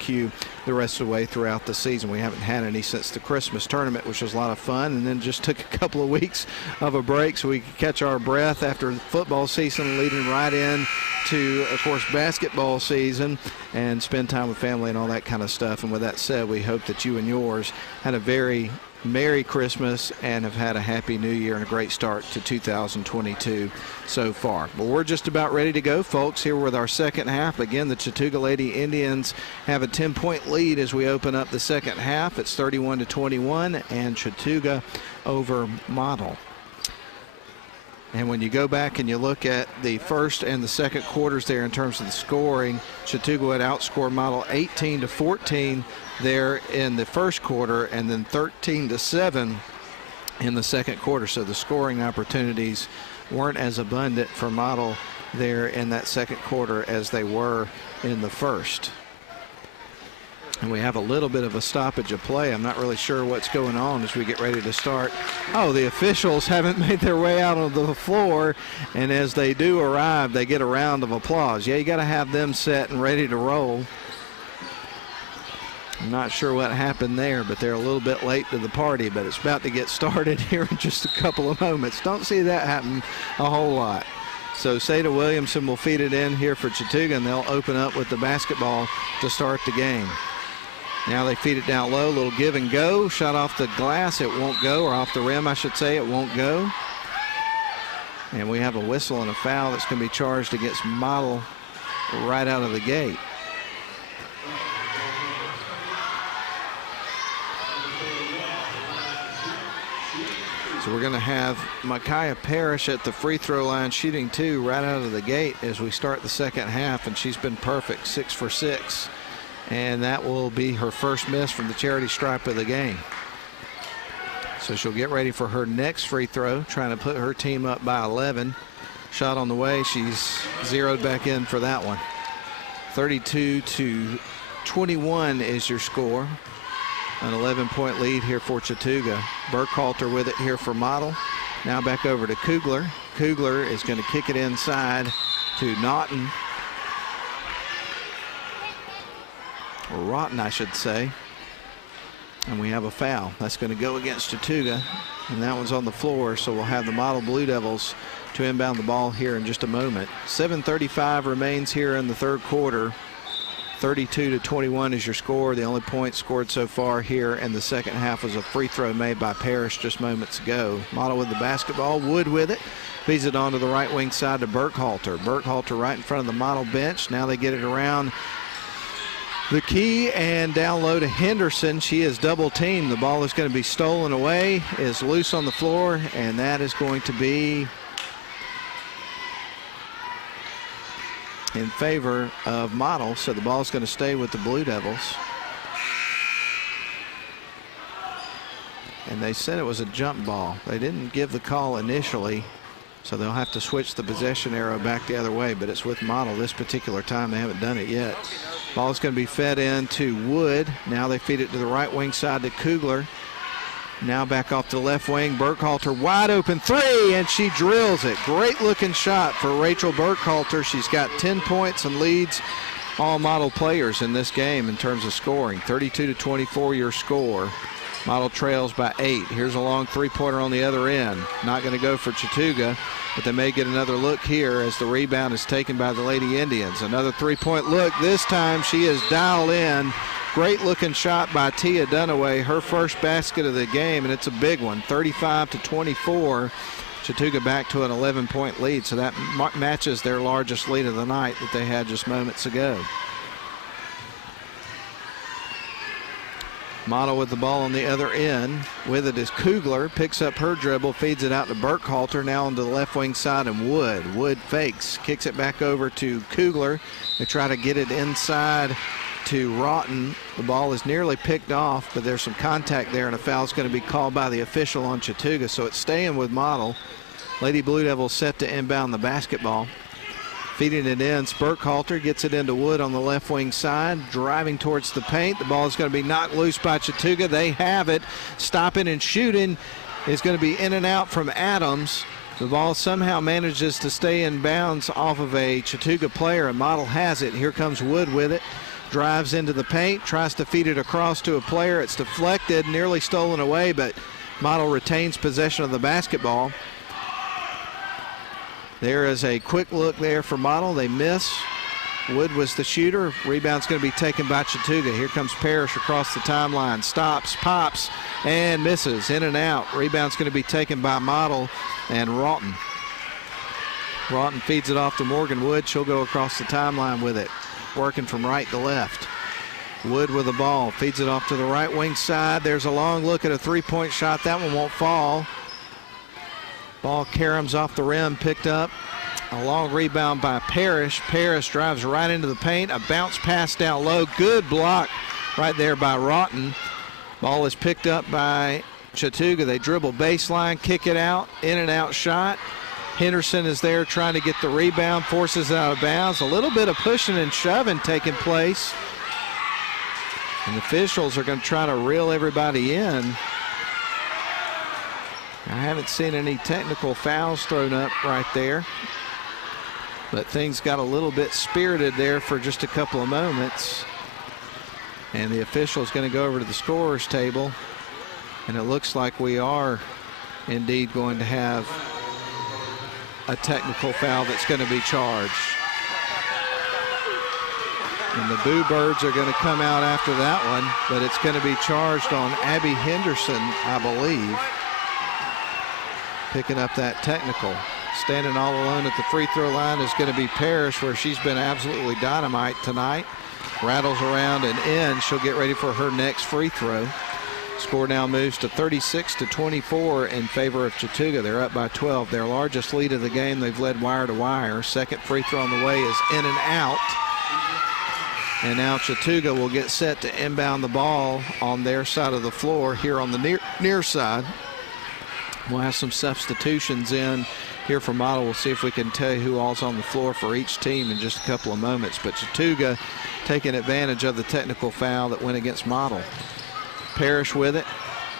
barbecue the rest of the way throughout the season. We haven't had any since the Christmas tournament, which was a lot of fun, and then just took a couple of weeks of a break so we could catch our breath after football season, leading right in to, of course, basketball season, and spend time with family and all that kind of stuff. And with that said, we hope that you and yours had a very Merry Christmas and have had a Happy New Year and a great start to 2022 so far. But we're just about ready to go, folks, here with our second half. Again, the Chattooga Lady Indians have a 10-point lead as we open up the second half. It's 31-21, and Chattooga over Model. And when you go back and you look at the first and the second quarters there in terms of the scoring, Chattooga would outscore Model 18-14 there in the first quarter, and then 13-7 in the second quarter. So the scoring opportunities weren't as abundant for Model there in that second quarter as they were in the first. And we have a little bit of a stoppage of play. I'm not really sure what's going on as we get ready to start. Oh, the officials haven't made their way out on the floor, and as they do arrive, they get a round of applause. Yeah, you got to have them set and ready to roll. I'm not sure what happened there, but they're a little bit late to the party, but it's about to get started here in just a couple of moments. Don't see that happen a whole lot. So Seda Williamson will feed it in here for Chattooga, and they'll open up with the basketball to start the game. Now they feed it down low, a little give and go. Shot off the glass, it won't go, or off the rim, I should say, it won't go. And we have a whistle and a foul that's going to be charged against Model right out of the gate. So we're going to have Micaiah Parrish at the free throw line shooting 2 right out of the gate as we start the second half, and she's been perfect, 6 for 6. And that will be her first miss from the charity stripe of the game. So she'll get ready for her next free throw, trying to put her team up by 11. Shot on the way. She's zeroed back in for that one. 32-21 is your score. An 11-point lead here for Chattooga. Burkhalter with it here for Model. Now back over to Kugler. Kugler is going to kick it inside to Naughton. Or Rotten, I should say. And we have a foul. That's going to go against Chattooga. And that one's on the floor, so we'll have the Model Blue Devils to inbound the ball here in just a moment. 7:35 remains here in the third quarter. 32-21 is your score. The only point scored so far here in the second half was a free throw made by Parrish just moments ago. Model with the basketball. Wood with it. Feeds it onto the right wing side to Burkhalter. Burkhalter right in front of the Model bench. Now they get it around the key and down low to Henderson. She is double teamed. The ball is going to be stolen away, is loose on the floor, and that is going to be in favor of Model. So the ball is going to stay with the Blue Devils. And they said it was a jump ball. They didn't give the call initially, so they'll have to switch the possession arrow back the other way, but it's with Model this particular time. They haven't done it yet. Ball is going to be fed in to Wood. Now they feed it to the right wing side to Kugler. Now back off to the left wing. Burkhalter wide open three, and she drills it. Great looking shot for Rachel Burkhalter. She's got 10 points and leads all Model players in this game in terms of scoring. 32-24 your score. Model trails by 8. Here's a long three-pointer on the other end. Not going to go for Chattooga, but they may get another look here as the rebound is taken by the Lady Indians. Another three-point look. This time she is dialed in. Great looking shot by Tia Dunaway, her first basket of the game, and it's a big one. 35-24. Chattooga back to an 11-point lead, so that matches their largest lead of the night that they had just moments ago. Model with the ball on the other end. With it is Kugler. Picks up her dribble, feeds it out to Burkhalter. Now onto the left wing side and Wood. Wood fakes, kicks it back over to Kugler. They try to get it inside to Rotten. The ball is nearly picked off, but there's some contact there, and a foul is going to be called by the official on Chattooga. So it's staying with Model. Lady Blue Devils set to inbound the basketball. Feeding it in, Burkhalter gets it into Wood on the left wing side, driving towards the paint. The ball is going to be knocked loose by Chattooga. They have it. Stopping and shooting is going to be in and out from Adams. The ball somehow manages to stay in bounds off of a Chattooga player, and Model has it. Here comes Wood with it. drives into the paint, tries to feed it across to a player. It's deflected, nearly stolen away, but Model retains possession of the basketball. There is a quick look there for Model. They miss. Wood was the shooter. Rebound's going to be taken by Chattooga. Here comes Parrish across the timeline. Stops, pops, and misses. In and out. Rebound's going to be taken by Model and Rawton. Rawton feeds it off to Morgan Wood. She'll go across the timeline with it, working from right to left. Wood with the ball, feeds it off to the right wing side. There's a long look at a three-point shot. That one won't fall. Ball caroms off the rim, picked up. A long rebound by Parrish. Parrish drives right into the paint. A bounce pass down low. Good block right there by Rawton. Ball is picked up by Chattooga. They dribble baseline, kick it out, in and out shot. Henderson is there trying to get the rebound, forces it out of bounds. A little bit of pushing and shoving taking place. And the officials are going to try to reel everybody in. I haven't seen any technical fouls thrown up right there, but things got a little bit spirited there for just a couple of moments. And the official is going to go over to the scorer's table, and it looks like we are indeed going to have a technical foul that's going to be charged. And the Boo Birds are going to come out after that one, but it's going to be charged on Abby Henderson, I believe, picking up that technical. Standing all alone at the free throw line is going to be Parrish, where she's been absolutely dynamite tonight. Rattles around and in. She'll get ready for her next free throw. Score now moves to 36-24 in favor of Chattooga. They're up by 12. Their largest lead of the game. They've led wire to wire. Second free throw on the way is in and out. And now Chattooga will get set to inbound the ball on their side of the floor here on the near side. We'll have some substitutions in here for Model. We'll see if we can tell you who all's on the floor for each team in just a couple of moments. But Chattooga taking advantage of the technical foul that went against Model. Parrish with it,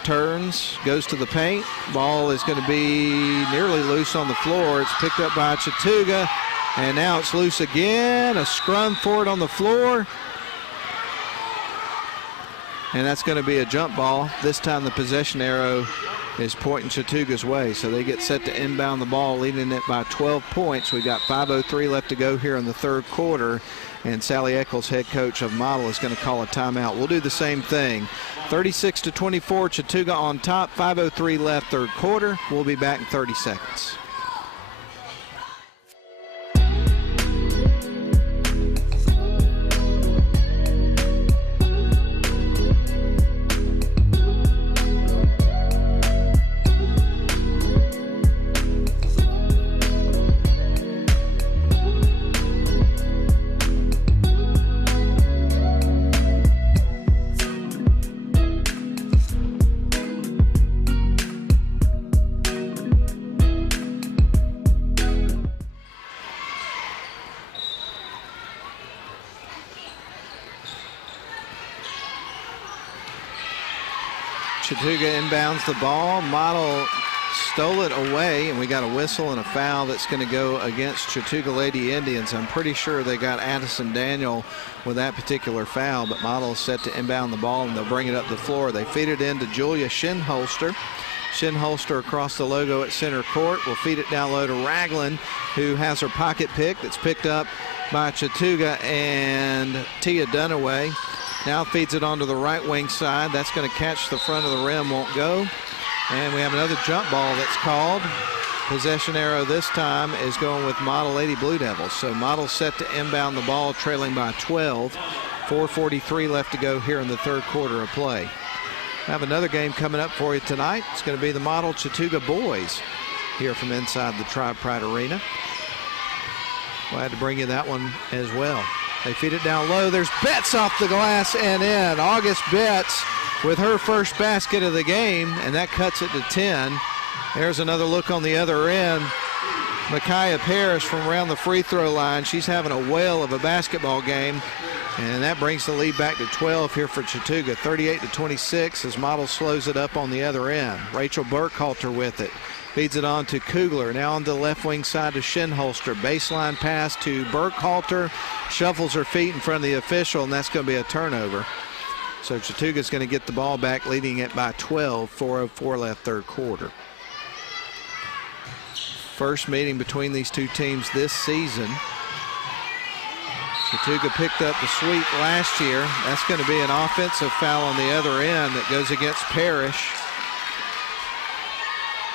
turns, goes to the paint. Ball is going to be nearly loose on the floor. It's picked up by Chattooga, and now it's loose again. A scrum for it on the floor. And that's going to be a jump ball. This time the possession arrow is pointing Chattooga's way. So they get set to inbound the ball, leading it by 12 points. We've got 5:03 left to go here in the third quarter. And Sally Eccles, head coach of Model, is going to call a timeout. We'll do the same thing. 36-24, Chattooga on top. 5:03 left, third quarter. We'll be back in 30 seconds. Chattooga inbounds the ball. Model stole it away, and we got a whistle and a foul that's going to go against Chattooga Lady Indians. I'm pretty sure they got Addison Daniel with that particular foul, but Model is set to inbound the ball, and they'll bring it up the floor. They feed it in to Julia Shinholster. Shinholster across the logo at center court will feed it down low to Ragland, who has her pocket pick. That's picked up by Chattooga and Tia Dunaway. Now feeds it onto the right wing side. That's going to catch the front of the rim, won't go. And we have another jump ball that's called. Possession arrow this time is going with Model Lady Blue Devils. So Model set to inbound the ball, trailing by 12. 4:43 left to go here in the third quarter of play. We have another game coming up for you tonight. It's going to be the Model Chattooga boys here from inside the Tribe Pride Arena. Glad to bring you that one as well. They feed it down low. There's Betts off the glass and in. August Betts with her first basket of the game, and that cuts it to 10. There's another look on the other end. Micaiah Parrish from around the free throw line. She's having a whale of a basketball game, and that brings the lead back to 12 here for Chattooga. 38-26 as Model slows it up on the other end. Rachel Burkhalter with it. Feeds it on to Kugler. Now on the left wing side to Shinholster. Baseline pass to Burkhalter. Shuffles her feet in front of the official, and that's going to be a turnover. So Chattooga's going to get the ball back, leading it by 12, 4:04 left third quarter. First meeting between these two teams this season. Chattooga picked up the sweep last year. That's going to be an offensive foul on the other end that goes against Parrish.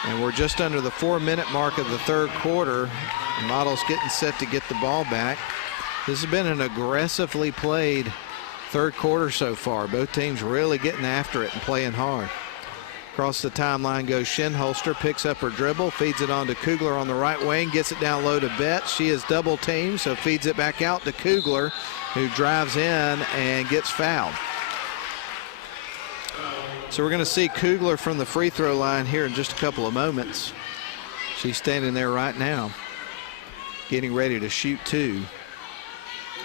And we're just under the 4-minute mark of the third quarter. Model's getting set to get the ball back. This has been an aggressively played third quarter so far. Both teams really getting after it and playing hard. Across the timeline goes Shinholster, picks up her dribble, feeds it on to Kugler on the right wing, gets it down low to Betts. She is double teamed, so feeds it back out to Kugler, who drives in and gets fouled. So we're going to see Kugler from the free throw line here in just a couple of moments. She's standing there right now, getting ready to shoot two.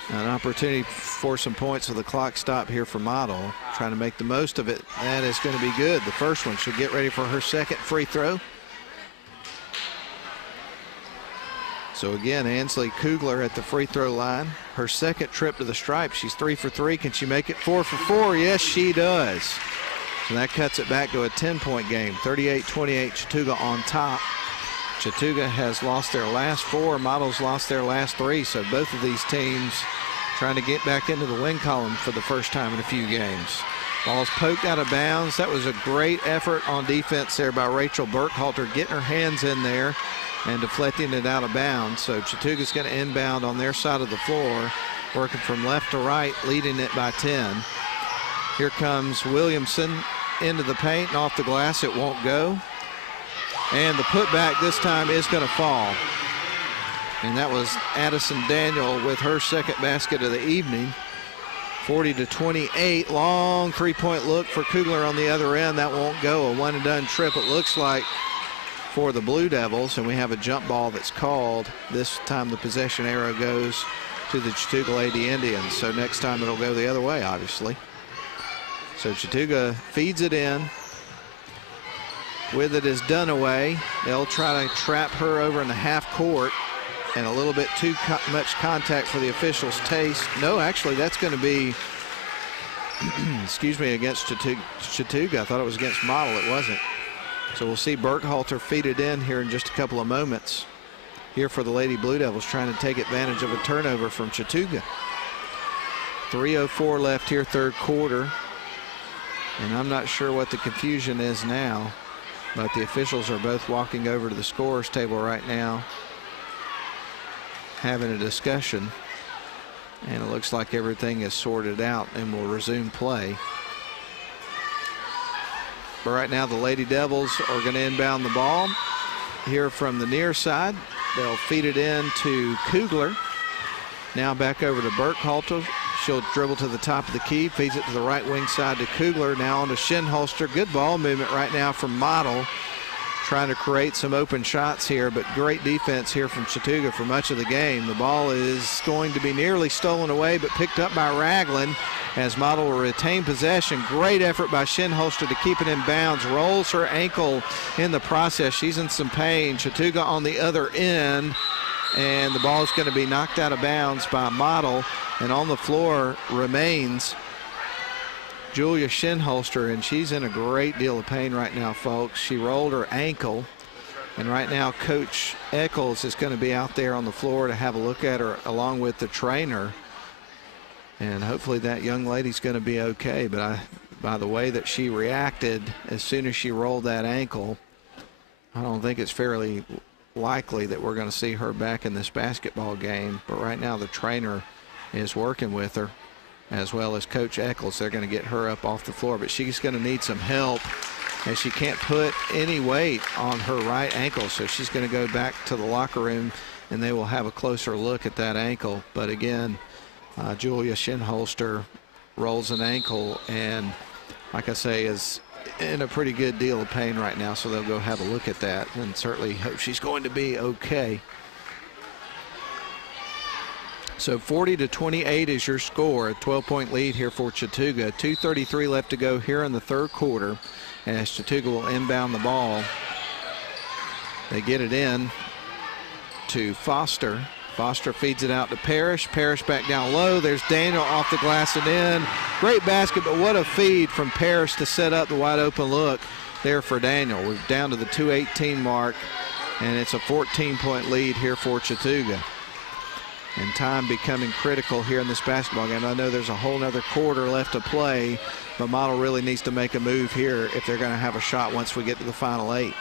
An opportunity for some points with the clock stop here for Model, trying to make the most of it. That is going to be good. The first one. She'll get ready for her second free throw. So again, Ansley Kugler at the free throw line. Her second trip to the stripe. She's 3 for 3. Can she make it 4 for 4? Yes, she does. So that cuts it back to a 10-point game. 38-28, Chattooga on top. Chattooga has lost their last 4. Model's lost their last 3. So both of these teams trying to get back into the win column for the first time in a few games. Ball's poked out of bounds. That was a great effort on defense there by Rachel Burkhalter, getting her hands in there and deflecting it out of bounds. So Chattooga's going to inbound on their side of the floor, working from left to right, leading it by 10. Here comes Williamson into the paint and off the glass. It won't go. And the putback this time is going to fall. And that was Addison Daniel with her second basket of the evening. 40-28. Long three-point look for Kugler on the other end. That won't go. A one-and-done trip, it looks like, for the Blue Devils. And we have a jump ball that's called. This time the possession arrow goes to the Chattooga Lady Indians. So next time it'll go the other way, obviously. So Chattooga feeds it in. With it is Dunaway. They'll try to trap her over in the half court, and a little bit too much contact for the officials' taste. No, actually, that's going to be, excuse me, against Chattooga. I thought it was against Model. It wasn't. So we'll see Burkhalter feed it in here in just a couple of moments. Here for the Lady Blue Devils, trying to take advantage of a turnover from Chattooga. 3:04 left here, third quarter. And I'm not sure what the confusion is now, but the officials are both walking over to the scorer's table right now, having a discussion. And it looks like everything is sorted out and will resume play. But right now the Lady Devils are going to inbound the ball here from the near side. They'll feed it in to Kugler. Now back over to Burkhalter. She'll dribble to the top of the key, feeds it to the right wing side to Kugler. Now on to Shinholster. Good ball movement right now from Model, trying to create some open shots here, but great defense here from Chattooga for much of the game. The ball is going to be nearly stolen away, but picked up by Ragland as Model will retain possession. Great effort by Shinholster to keep it in bounds. Rolls her ankle in the process. She's in some pain. Chattooga on the other end, and the ball is going to be knocked out of bounds by Model. And on the floor remains Julia Shinholster, and she's in a great deal of pain right now, folks. She rolled her ankle, and right now Coach Eccles is going to be out there on the floor to have a look at her along with the trainer. And hopefully that young lady's going to be okay. But by the way that she reacted as soon as she rolled that ankle, I don't think it's fairly likely that we're going to see her back in this basketball game. But right now the trainer is working with her, as well as Coach Eccles. They're going to get her up off the floor, but she's going to need some help as she can't put any weight on her right ankle. So she's going to go back to the locker room, and they will have a closer look at that ankle. But again, Julia Shinholster rolls an ankle, and like I say, is in a pretty good deal of pain right now. So they'll go have a look at that, and certainly hope she's going to be okay. So 40-28 is your score. A 12-point lead here for Chattooga. 2:33 left to go here in the third quarter as Chattooga will inbound the ball. They get it in to Foster. Foster feeds it out to Parrish. Parrish back down low. There's Daniel off the glass and in. Great basket, but what a feed from Parrish to set up the wide open look there for Daniel. We're down to the 2:18 mark, and it's a 14-point lead here for Chattooga. And time becoming critical here in this basketball game. I know there's a whole nother quarter left to play, but Model really needs to make a move here if they're going to have a shot once we get to the final 8.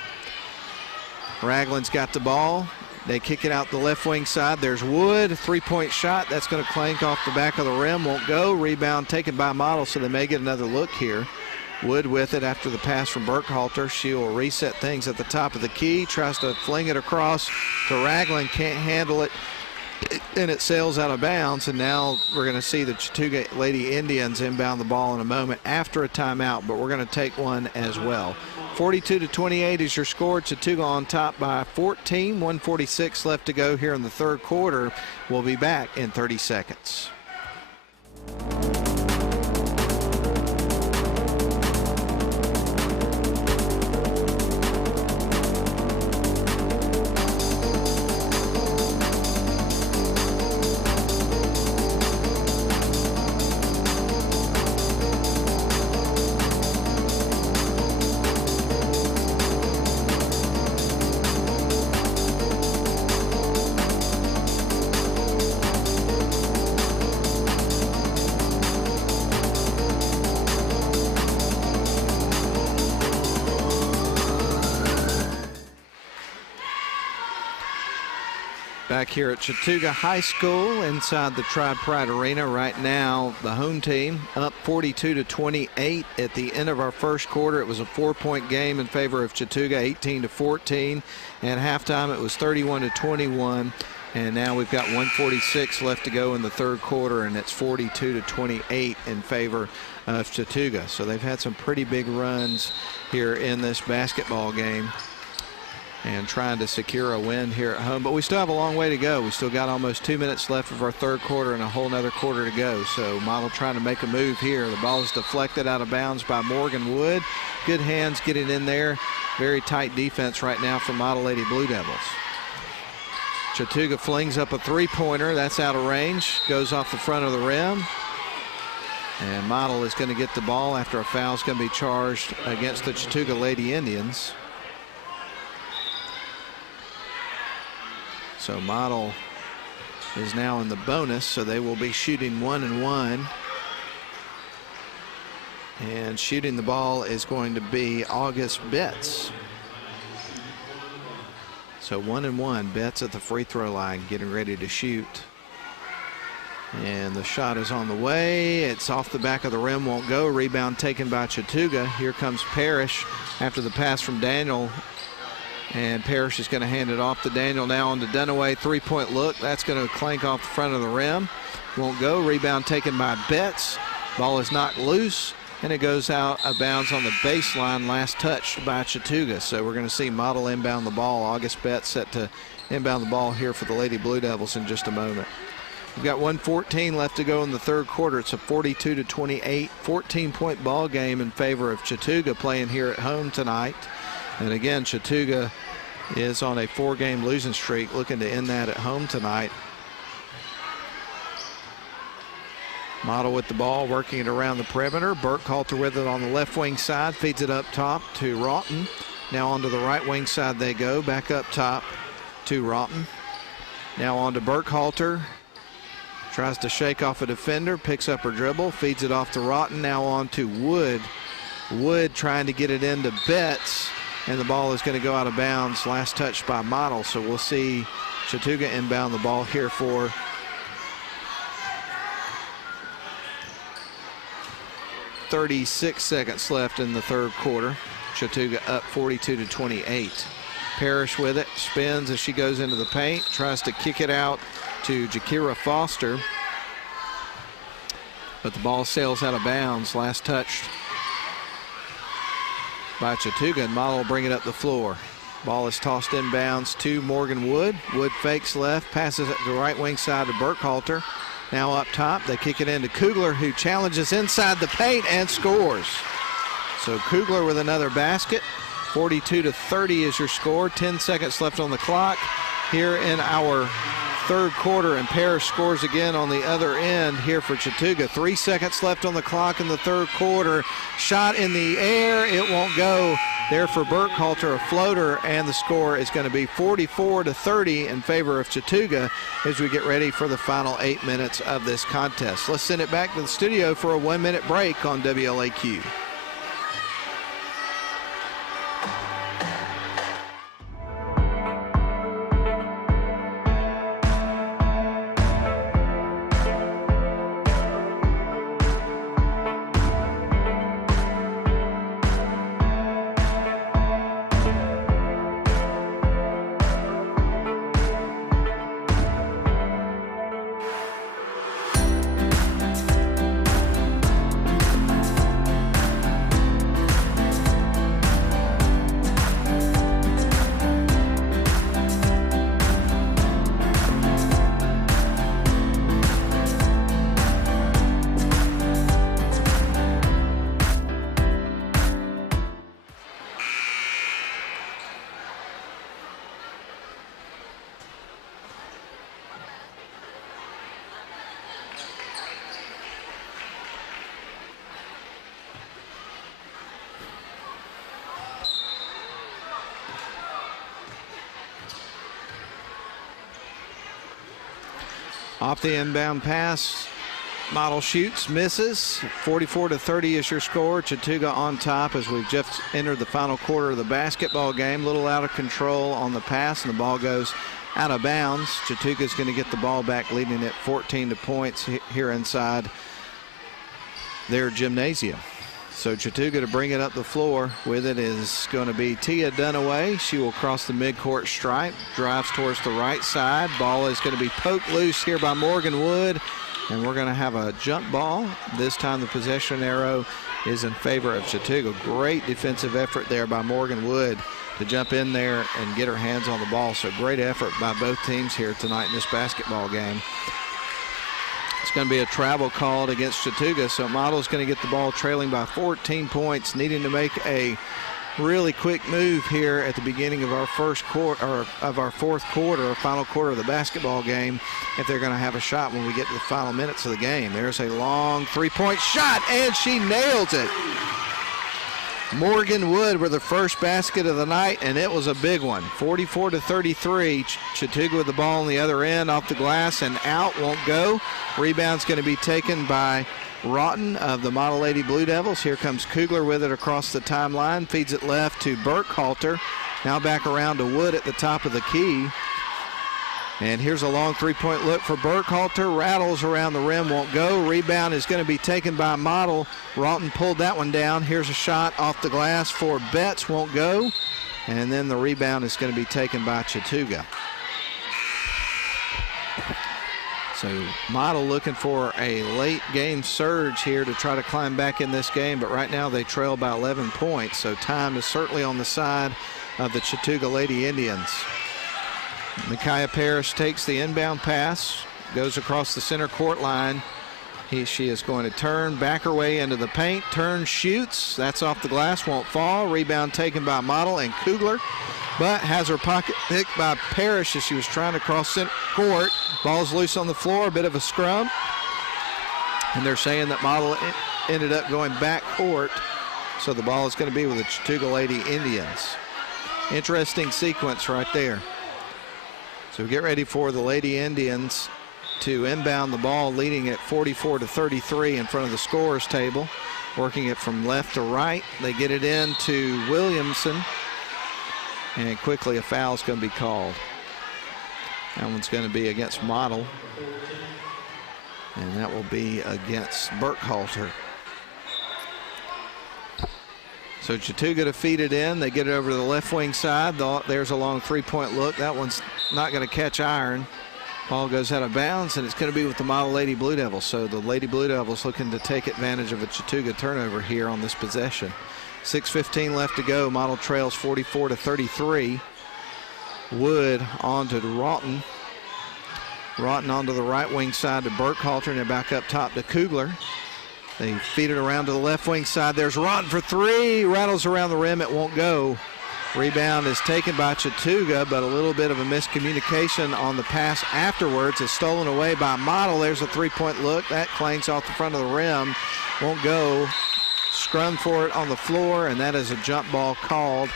Ragland's got the ball. They kick it out the left wing side. There's Wood, 3-point shot. That's going to clank off the back of the rim. Won't go. Rebound taken by Model, so they may get another look here. Wood with it after the pass from Burkhalter. She will reset things at the top of the key. Tries to fling it across to Ragland. Can't handle it. And it sails out of bounds. And now we're going to see the Chattooga Lady Indians inbound the ball in a moment after a timeout, but we're going to take one as well. 42-28 is your score. Chattooga on top by 14. 1:46 left to go here in the third quarter. We'll be back in 30 seconds. Back here at Chattooga High School inside the Tri-Pride Arena right now, the home team up 42-28 at the end of our first quarter. It was a 4-point game in favor of Chattooga, 18-14. At halftime it was 31-21, and now we've got 1:46 left to go in the third quarter, and it's 42-28 in favor of Chattooga. So they've had some pretty big runs here in this basketball game, and trying to secure a win here at home. But we still have a long way to go. We still got almost 2 minutes left of our third quarter and a whole nother quarter to go. So Model trying to make a move here. The ball is deflected out of bounds by Morgan Wood. Good hands getting in there. Very tight defense right now for Model Lady Blue Devils. Chattooga flings up a 3-pointer. That's out of range. Goes off the front of the rim. And Model is going to get the ball after a foul is going to be charged against the Chattooga Lady Indians. So Model is now in the bonus, so they will be shooting 1-1. And shooting the ball is going to be August Betts. So 1-1, Betts at the free throw line, getting ready to shoot. And the shot is on the way. It's off the back of the rim, won't go. Rebound taken by Chattooga. Here comes Parrish after the pass from Daniel. And Parrish is going to hand it off to Daniel. Now on to Dunaway. 3-point look. That's going to clank off the front of the rim. Won't go. Rebound taken by Betts. Ball is knocked loose, and it goes out of bounds on the baseline. Last touched by Chattooga. So we're going to see Model inbound the ball. August Betts set to inbound the ball here for the Lady Blue Devils in just a moment. We've got 1:14 left to go in the third quarter. It's a 42-28, 14-point ball game in favor of Chattooga, playing here at home tonight. And again, Chattooga is on a 4-game losing streak, looking to end that at home tonight. Model with the ball, working it around the perimeter. Burkhalter with it on the left wing side, feeds it up top to Roughton. Now onto the right wing side they go, back up top to Roughton. Now on to Burkhalter. Tries to shake off a defender, picks up her dribble, feeds it off to Roughton. Now on to Wood. Wood trying to get it into Betts. And the ball is going to go out of bounds. Last touch by Model. So we'll see Chattooga inbound the ball here for .36 seconds left in the third quarter. Chattooga up 42-28. Parrish with it, spins as she goes into the paint, tries to kick it out to Jakira Foster. But the ball sails out of bounds. Last touch by Chattooga, and Model will bring it up the floor. Ball is tossed inbounds to Morgan Wood. Wood fakes left, passes it to the right wing side to Burkhalter. Now up top, they kick it into Kugler, who challenges inside the paint and scores. So Kugler with another basket. 42-30 is your score. 10 seconds left on the clock here in our third quarter, and Parrish scores again on the other end here for Chattooga. 3 seconds left on the clock in the third quarter. Shot in the air, it won't go. There for Burkhalter, a floater, and the score is going to be 44-30 in favor of Chattooga as we get ready for the final 8 minutes of this contest. Let's send it back to the studio for a 1 minute break on WLAQ. Off the inbound pass, Model shoots, misses. 44-30 is your score. Chattooga on top as we've just entered the final quarter of the basketball game. A little out of control on the pass, and the ball goes out of bounds. Chattooga's going to get the ball back, leading it 14 points here inside their gymnasium. So Chattooga to bring it up the floor with it is going to be Tia Dunaway. She will cross the midcourt stripe, drives towards the right side. Ball is going to be poked loose here by Morgan Wood, and we're going to have a jump ball. This time the possession arrow is in favor of Chattooga. Great defensive effort there by Morgan Wood to jump in there and get her hands on the ball. So great effort by both teams here tonight in this basketball game. It's going to be a travel called against Chattooga, so Model's going to get the ball trailing by 14 points, needing to make a really quick move here at the beginning of our first quarter, or of our fourth quarter, or final quarter of the basketball game, if they're going to have a shot when we get to the final minutes of the game. There's a long three-point shot, and she nails it. Morgan Wood with the first basket of the night, and it was a big one. 44-33. Chattooga with the ball on the other end, off the glass and out, won't go. Rebound's going to be taken by Rotten of the Model Lady Blue Devils. Here comes Kugler with it across the timeline, feeds it left to Burkhalter. Now back around to Wood at the top of the key. And here's a long three-point look for Burkhalter. Rattles around the rim, won't go. Rebound is going to be taken by Model. Rotten pulled that one down. Here's a shot off the glass for Betts, won't go. And then the rebound is going to be taken by Chattooga. So Model looking for a late game surge here to try to climb back in this game, but right now they trail by 11 points. So time is certainly on the side of the Chattooga Lady Indians. Micaiah Parrish takes the inbound pass, goes across the center court line. She is going to turn, back her way into the paint, turn, shoots. That's off the glass, won't fall. Rebound taken by Model and Kugler, but has her pocket picked by Parrish as she was trying to cross center court. Ball's loose on the floor, a bit of a scrum. And they're saying that Model ended up going back court. So the ball is going to be with the Chattooga Lady Indians. Interesting sequence right there. So get ready for the Lady Indians to inbound the ball, leading it 44-33 in front of the scorer's table. Working it from left to right. They get it in to Williamson. And quickly a foul is going to be called. That one's going to be against Model. And that will be against Burkhalter. So Chattooga to feed it in. They get it over to the left wing side. There's a long three-point look. That one's not going to catch iron. Ball goes out of bounds, and it's going to be with the Model Lady Blue Devils. So the Lady Blue Devils looking to take advantage of a Chattooga turnover here on this possession. 6:15 left to go. Model trails 44-33. Wood on to Rotten. Rotten onto the right wing side to Burkhalter, and they're back up top to Kugler. They feed it around to the left wing side. There's Rotten for three. Rattles around the rim. It won't go. Rebound is taken by Chattooga, but a little bit of a miscommunication on the pass afterwards. It's stolen away by Model. There's a three-point look. That clanks off the front of the rim. Won't go. Scrum for it on the floor, and that is a jump ball called.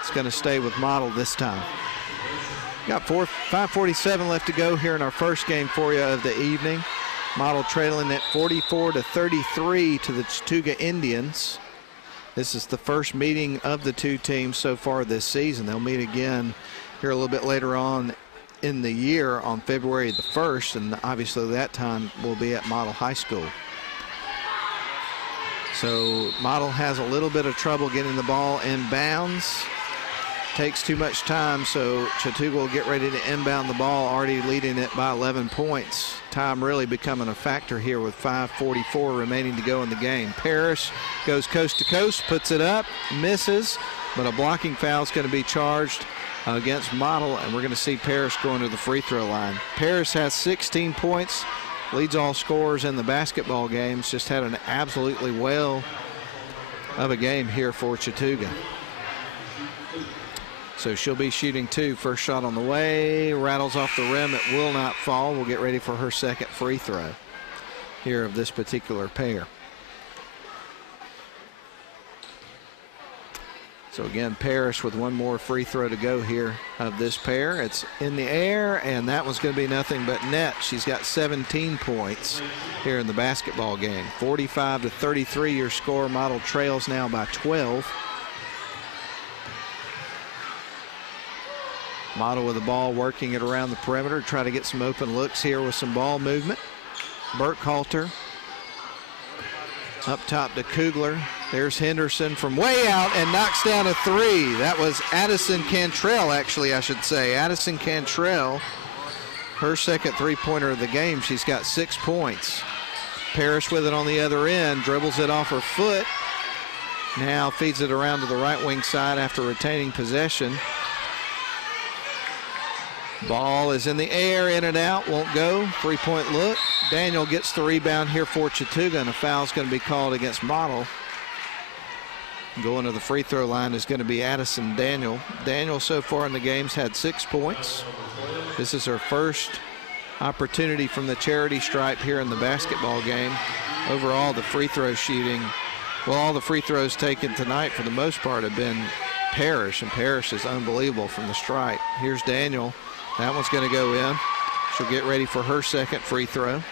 It's going to stay with Model this time. Got 5:47 left to go here in our first game for you of the evening. Model trailing at 44-33 to the Chattooga Indians. This is the first meeting of the two teams so far this season. They'll meet again here a little bit later on in the year on February the 1st, and obviously that time will be at Model High School. So Model has a little bit of trouble getting the ball in bounds. Takes too much time, so Chattooga will get ready to inbound the ball, already leading it by 11 points. Time really becoming a factor here with 5:44 remaining to go in the game. Parrish goes coast to coast, puts it up, misses, but a blocking foul is going to be charged against Model, and we're going to see Parrish going to the free throw line. Parrish has 16 points, leads all scorers in the basketball games, just had an absolutely whale of a game here for Chattooga. So she'll be shooting two. First shot on the way, rattles off the rim. It will not fall. We'll get ready for her second free throw here of this particular pair. So again, Parrish with one more free throw to go here of this pair. It's in the air, and that one's going to be nothing but net. She's got 17 points here in the basketball game. 45-33 your score. Model trails now by 12. Model with the ball, working it around the perimeter, try to get some open looks here with some ball movement. Burkhalter up top to Kugler. There's Henderson from way out and knocks down a three. That was Addison Cantrell, actually, I should say. Addison Cantrell, her second three-pointer of the game. She's got 6 points. Parrish with it on the other end, dribbles it off her foot. Now feeds it around to the right wing side after retaining possession. Ball is in the air, in and out, won't go. Three-point look. Daniel gets the rebound here for Chattooga, and a foul is going to be called against Model. Going to the free throw line is going to be Addison Daniel. Daniel so far in the game's had 6 points. This is her first opportunity from the charity stripe here in the basketball game. Overall, the free throw shooting, well, all the free throws taken tonight for the most part have been Parrish, and Parrish is unbelievable from the stripe. Here's Daniel. That one's going to go in. She'll get ready for her second free throw.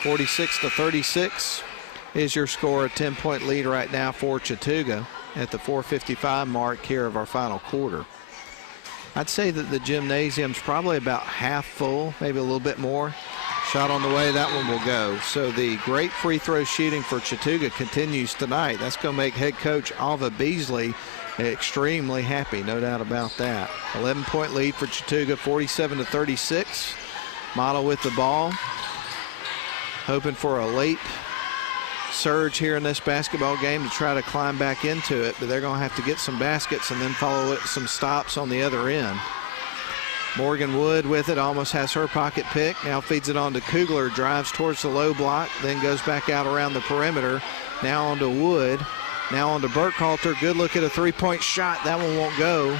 46-36 is your score. A 10-point lead right now for Chattooga at the 4:55 mark here of our final quarter. I'd say that the gymnasium's probably about half full, maybe a little bit more. Shot on the way, that one will go. So the great free throw shooting for Chattooga continues tonight. That's going to make head coach Alva Beasley extremely happy, no doubt about that. 11-point lead for Chattooga, 47-36. Model with the ball, hoping for a late surge here in this basketball game to try to climb back into it, but they're going to have to get some baskets and then follow it with some stops on the other end. Morgan Wood with it, almost has her pocket pick. Now feeds it on to Kugler, drives towards the low block, then goes back out around the perimeter. Now on to Wood. Now on to Burkhalter. Good look at a three-point shot. That one won't go.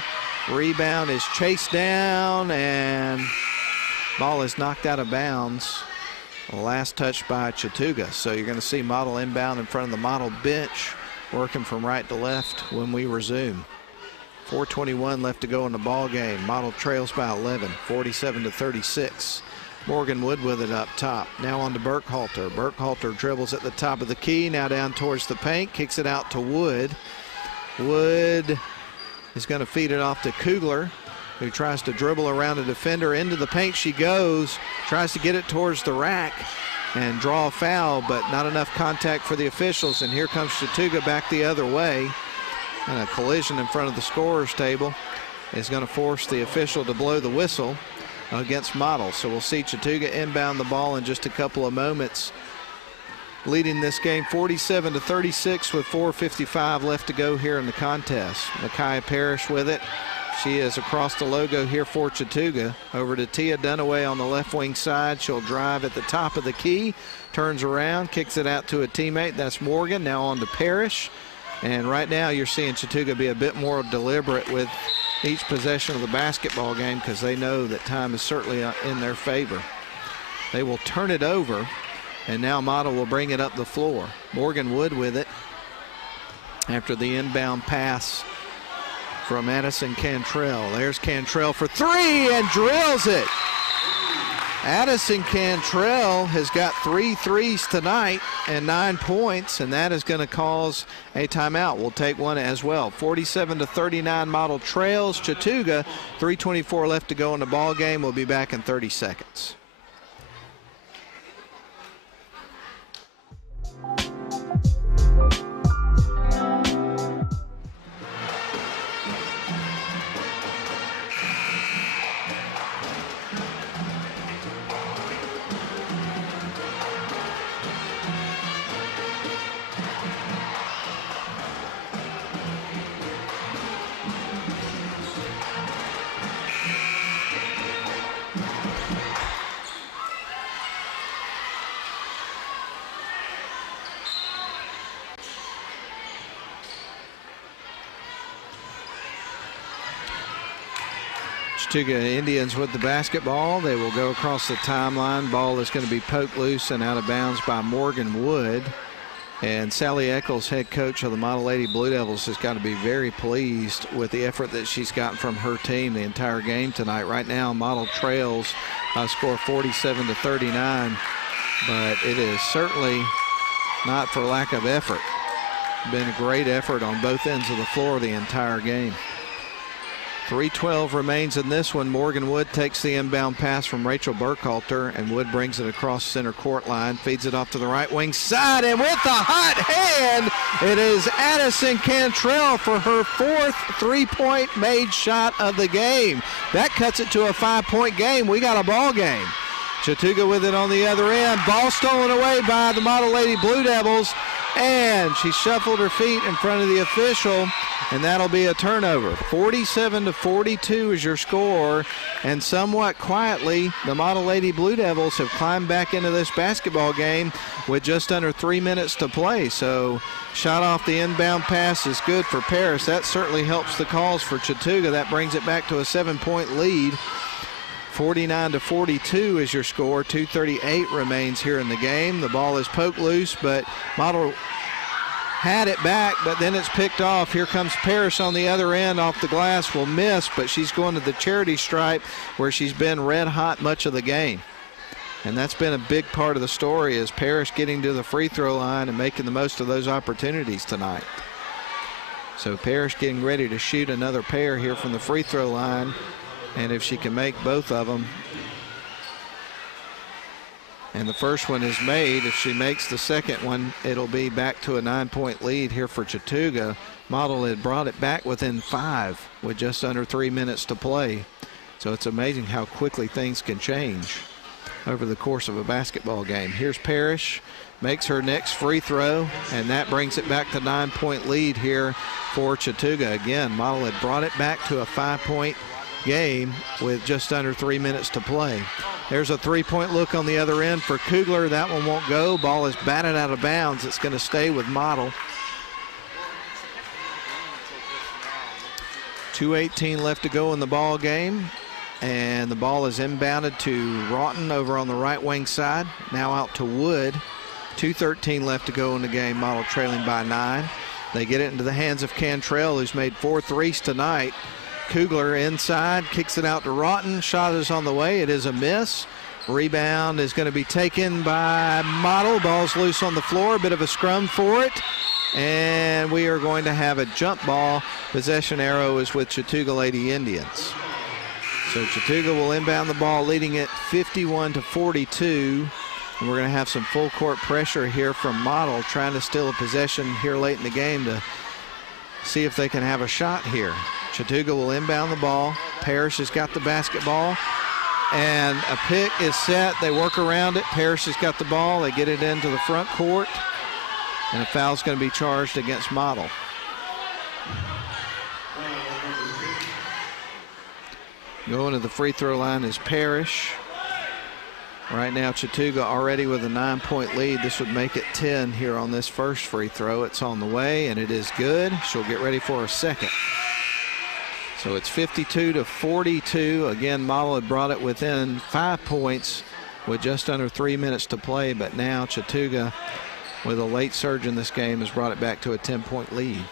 Rebound is chased down, and ball is knocked out of bounds. Last touch by Chattooga. So you're going to see Model inbound in front of the Model bench, working from right to left when we resume. 4:21 left to go in the ball game. Model trails by 11, 47-36. Morgan Wood with it up top. Now on to Burkhalter. Burkhalter dribbles at the top of the key, now down towards the paint, kicks it out to Wood. Wood is going to feed it off to Kugler, who tries to dribble around a defender. Into the paint she goes, tries to get it towards the rack and draw a foul, but not enough contact for the officials. And here comes Chattooga back the other way. And a collision in front of the scorer's table is going to force the official to blow the whistle against Model. So we'll see Chattooga inbound the ball in just a couple of moments, leading this game 47-36 with 4:55 left to go here in the contest. Micaiah Parrish with it. She is across the logo here for Chattooga. Over to Tia Dunaway on the left wing side. She'll drive at the top of the key, turns around, kicks it out to a teammate. That's Morgan. Now on to Parrish. And right now you're seeing Chattooga be a bit more deliberate with each possession of the basketball game because they know that time is certainly in their favor. They will turn it over, and now Model will bring it up the floor. Morgan Wood with it after the inbound pass from Addison Cantrell. There's Cantrell for three and drills it. Addison Cantrell has got 3 threes tonight and 9 points, and that is going to cause a timeout. We'll take one as well. 47-39 Model trails Chattooga. 3:24 left to go in the ball game. We'll be back in 30 seconds. Chattooga Indians with the basketball. They will go across the timeline. Ball is going to be poked loose and out of bounds by Morgan Wood. And Sally Eccles, head coach of the Model Lady Blue Devils, has got to be very pleased with the effort that she's gotten from her team the entire game tonight. Right now, Model trails score 47-39, but it is certainly not for lack of effort. Been a great effort on both ends of the floor the entire game. 3:12 remains in this one. Morgan Wood takes the inbound pass from Rachel Burkhalter, and Wood brings it across center court line, feeds it off to the right wing side, and with the hot hand, it is Addison Cantrell for her 4th three-point made shot of the game. That cuts it to a 5-point game. We got a ball game. Chattooga with it on the other end. Ball stolen away by the Model Lady Blue Devils, and she shuffled her feet in front of the official, and that'll be a turnover. 47-42 is your score, and somewhat quietly, the Model Lady Blue Devils have climbed back into this basketball game with just under 3 minutes to play. So shot off the inbound pass is good for Paris. That certainly helps the cause for Chattooga. That brings it back to a 7-point lead. 49-42 is your score. 2:38 remains here in the game. The ball is poked loose, but Model had it back, but then it's picked off. Here comes Parrish on the other end off the glass. Will miss, but she's going to the charity stripe where she's been red hot much of the game. And that's been a big part of the story, is Parrish getting to the free throw line and making the most of those opportunities tonight. So Parrish getting ready to shoot another pair here from the free throw line. And if she can make both of them, and the first one is made, if she makes the second one, it'll be back to a 9-point lead here for Chattooga. Model had brought it back within 5 with just under 3 minutes to play. So it's amazing how quickly things can change over the course of a basketball game. Here's Parrish, makes her next free throw, and that brings it back to 9-point lead here for Chattooga. Again, Model had brought it back to a 5-point game with just under 3 minutes to play. There's a 3-point look on the other end for Kugler. That one won't go. Ball is batted out of bounds. It's going to stay with Model. 2:18 left to go in the ball game, and the ball is inbounded to Roughton over on the right wing side. Now out to Wood. 2:13 left to go in the game. Model trailing by 9. They get it into the hands of Cantrell, who's made 4 threes tonight. Kugler inside, kicks it out to Roughton. Shot is on the way. It is a miss. Rebound is going to be taken by Model. Ball's loose on the floor. A bit of a scrum for it. And we are going to have a jump ball. Possession arrow is with Chattooga Lady Indians. So Chattooga will inbound the ball, leading it 51-42. And we're going to have some full court pressure here from Model, trying to steal a possession here late in the game to see if they can have a shot here. Chattooga will inbound the ball. Parrish has got the basketball, and a pick is set. They work around it. Parrish has got the ball. They get it into the front court, and a foul's going to be charged against Model. Going to the free throw line is Parrish. Right now, Chattooga already with a 9-point lead. This would make it 10 here on this first free throw. It's on the way, and it is good. She'll get ready for her second. So it's 52-42. Again, Model had brought it within 5 points with just under 3 minutes to play, but now Chattooga, with a late surge in this game, has brought it back to a 10-point lead.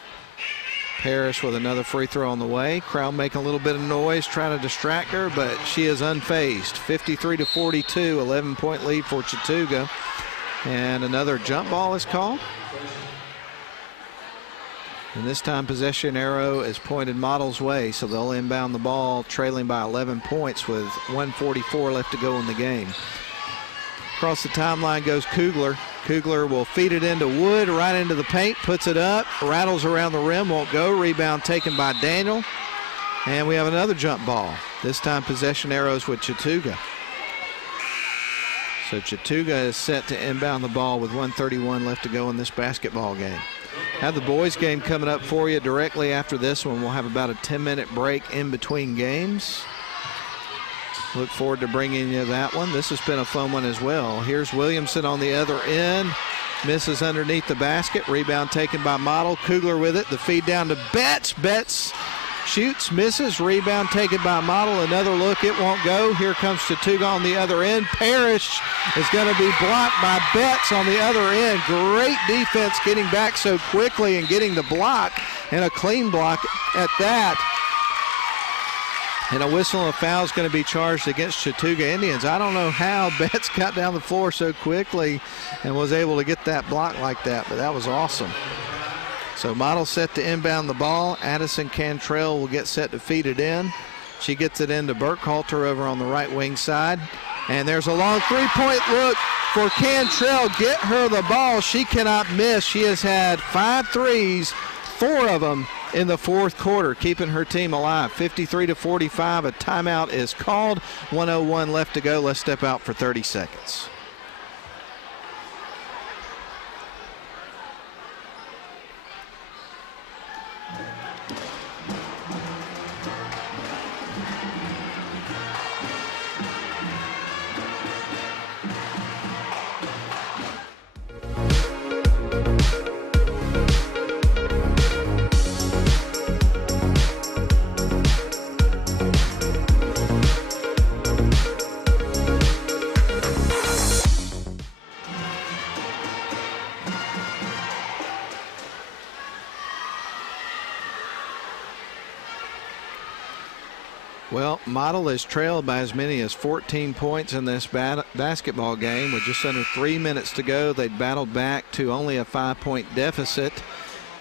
Parrish with another free throw on the way. Crowd making a little bit of noise, trying to distract her, but she is unfazed. 53-42, 11-point lead for Chattooga. And another jump ball is called. And this time possession arrow is pointed Model's way, so they'll inbound the ball trailing by 11 points with 1:44 left to go in the game. Across the timeline goes Kugler. Kugler will feed it into Wood, right into the paint, puts it up, rattles around the rim, won't go. Rebound taken by Daniel. And we have another jump ball. This time possession arrows with Chattooga. So Chattooga is set to inbound the ball with 1:31 left to go in this basketball game. Have the boys game coming up for you directly after this one. We'll have about a 10-minute break in between games. Look forward to bringing you that one. This has been a fun one as well. Here's Williamson on the other end. Misses underneath the basket. Rebound taken by Model. Kugler with it. The feed down to Betts. Betts shoots, misses. Rebound taken by Model. Another look. It won't go. Here comes Chattooga on the other end. Parrish is going to be blocked by Betts on the other end. Great defense getting back so quickly and getting the block, and a clean block at that. And a whistle and a foul is going to be charged against Chattooga Indians. I don't know how Betts got down the floor so quickly and was able to get that block like that, but that was awesome. So Model set to inbound the ball. Addison Cantrell will get set to feed it in. She gets it into Burkhalter over on the right wing side. And there's a long three-point look for Cantrell. Get her the ball. She cannot miss. She has had 5 threes, 4 of them in the fourth quarter, keeping her team alive. 53-45, a timeout is called. 1:01 left to go. Let's step out for 30 seconds. Well, Model is trailed by as many as 14 points in this basketball game. With just under 3 minutes to go, they battled back to only a 5-point deficit.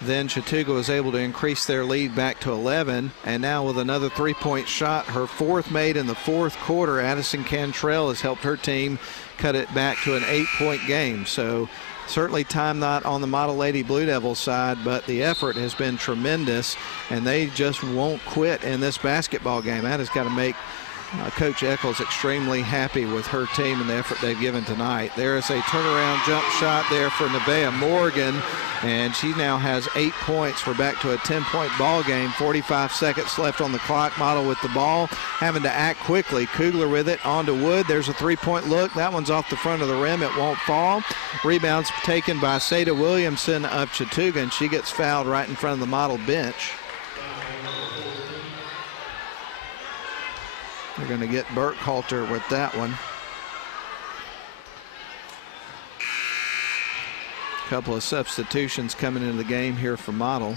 Then Chattooga was able to increase their lead back to 11. And now with another 3-point shot, her 4th made in the fourth quarter, Addison Cantrell has helped her team cut it back to an 8-point game. So certainly time not on the Model Lady Blue Devils side, but the effort has been tremendous, and they just won't quit in this basketball game. That has got to make Coach Eccles extremely happy with her team and the effort they've given tonight. There is a turnaround jump shot there for Nevaeh Morgan, and she now has 8 points. We're back to a 10-point ball game. 45 seconds left on the clock. Model with the ball, having to act quickly. Kugler with it, on to Wood. There's a 3-point look. That one's off the front of the rim. It won't fall. Rebounds taken by Seda Williamson of Chattooga, and she gets fouled right in front of the Model bench. They're going to get Burkhalter with that one. A couple of substitutions coming into the game here for Model.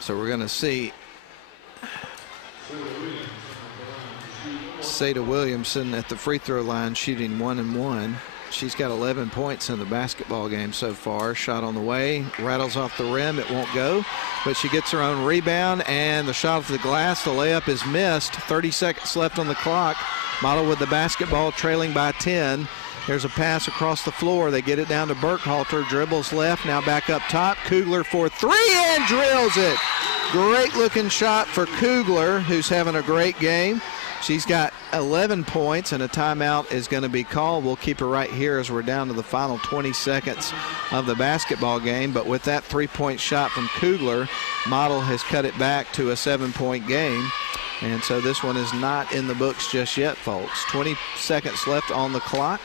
So we're going to see Seda Williamson at the free throw line shooting 1 and 1. She's got 11 points in the basketball game so far. Shot on the way, rattles off the rim. It won't go, but she gets her own rebound, and the shot off the glass, the layup is missed. 30 seconds left on the clock. Model with the basketball, trailing by 10. There's a pass across the floor. They get it down to Burkhalter. Dribbles left, now back up top. Kugler for 3 and drills it. Great looking shot for Kugler, who's having a great game. She's got 11 points, and a timeout is going to be called. We'll keep her right here as we're down to the final 20 seconds of the basketball game. But with that 3-point shot from Kugler, Model has cut it back to a 7-point game. And so this one is not in the books just yet, folks. 20 seconds left on the clock.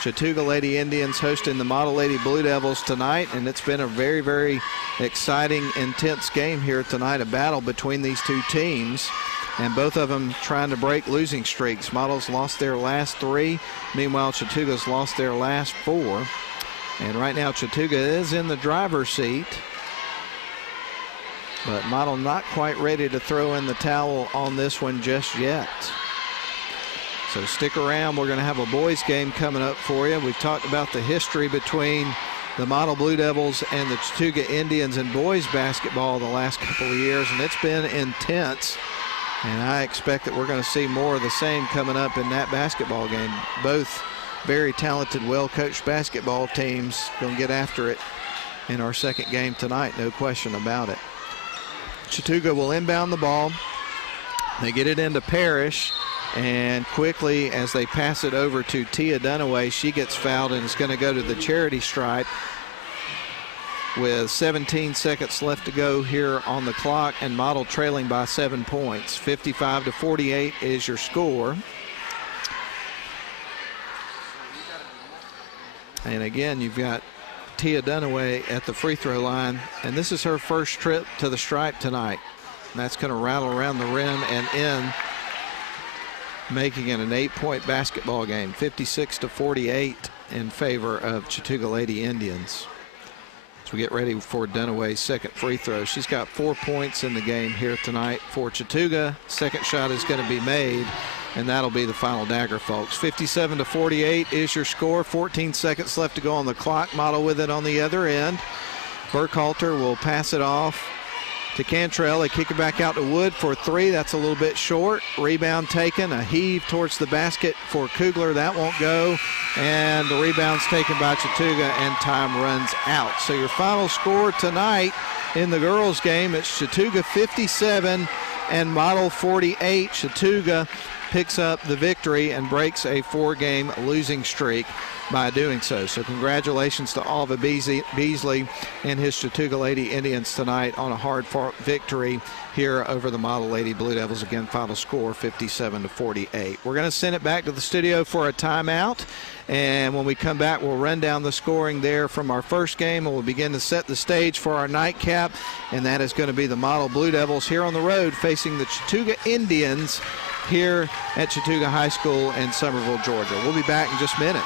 Chattooga Lady Indians hosting the Model Lady Blue Devils tonight, and it's been a very, very exciting, intense game here tonight, a battle between these two teams, and both of them trying to break losing streaks. Models lost their last 3. Meanwhile, Chattooga's lost their last 4. And right now, Chattooga is in the driver's seat, but Model not quite ready to throw in the towel on this one just yet. So stick around. We're going to have a boys game coming up for you. We've talked about the history between the Model Blue Devils and the Chattooga Indians in boys basketball the last couple of years, and it's been intense. And I expect that we're going to see more of the same coming up in that basketball game. Both very talented, well-coached basketball teams going to get after it in our second game tonight, no question about it. Chattooga will inbound the ball. They get it into Parrish. And quickly, as they pass it over to Tia Dunaway, she gets fouled and is going to go to the charity stripe with 17 seconds left to go here on the clock, and Model trailing by 7 points. 55-48 is your score. And again, you've got Tia Dunaway at the free throw line, and this is her first trip to the stripe tonight. And that's going to rattle around the rim and in, making it an 8-point basketball game, 56-48 in favor of Chattooga Lady Indians. As we get ready for Dunaway's second free throw. She's got 4 points in the game here tonight for Chattooga. Second shot is going to be made, and that'll be the final dagger, folks. 57-48 is your score. 14 seconds left to go on the clock. Model with it on the other end. Burkhalter will pass it off to Cantrell. They kick it back out to Wood for 3. That's a little bit short. Rebound taken. A heave towards the basket for Kugler. That won't go. And the rebound's taken by Chattooga, and time runs out. So your final score tonight in the girls' game, it's Chattooga 57 and Model 48. Chattooga picks up the victory and breaks a 4-game losing streak by doing so. So congratulations to Alva Beasley and his Chattooga Lady Indians tonight on a hard-fought victory here over the Model Lady Blue Devils. Again, final score 57-48. We're going to send it back to the studio for a timeout, and when we come back, we'll run down the scoring there from our first game, and we'll begin to set the stage for our nightcap, and that is going to be the Model Blue Devils here on the road facing the Chattooga Indians here at Chattooga High School in Summerville, Georgia. We'll be back in just minutes.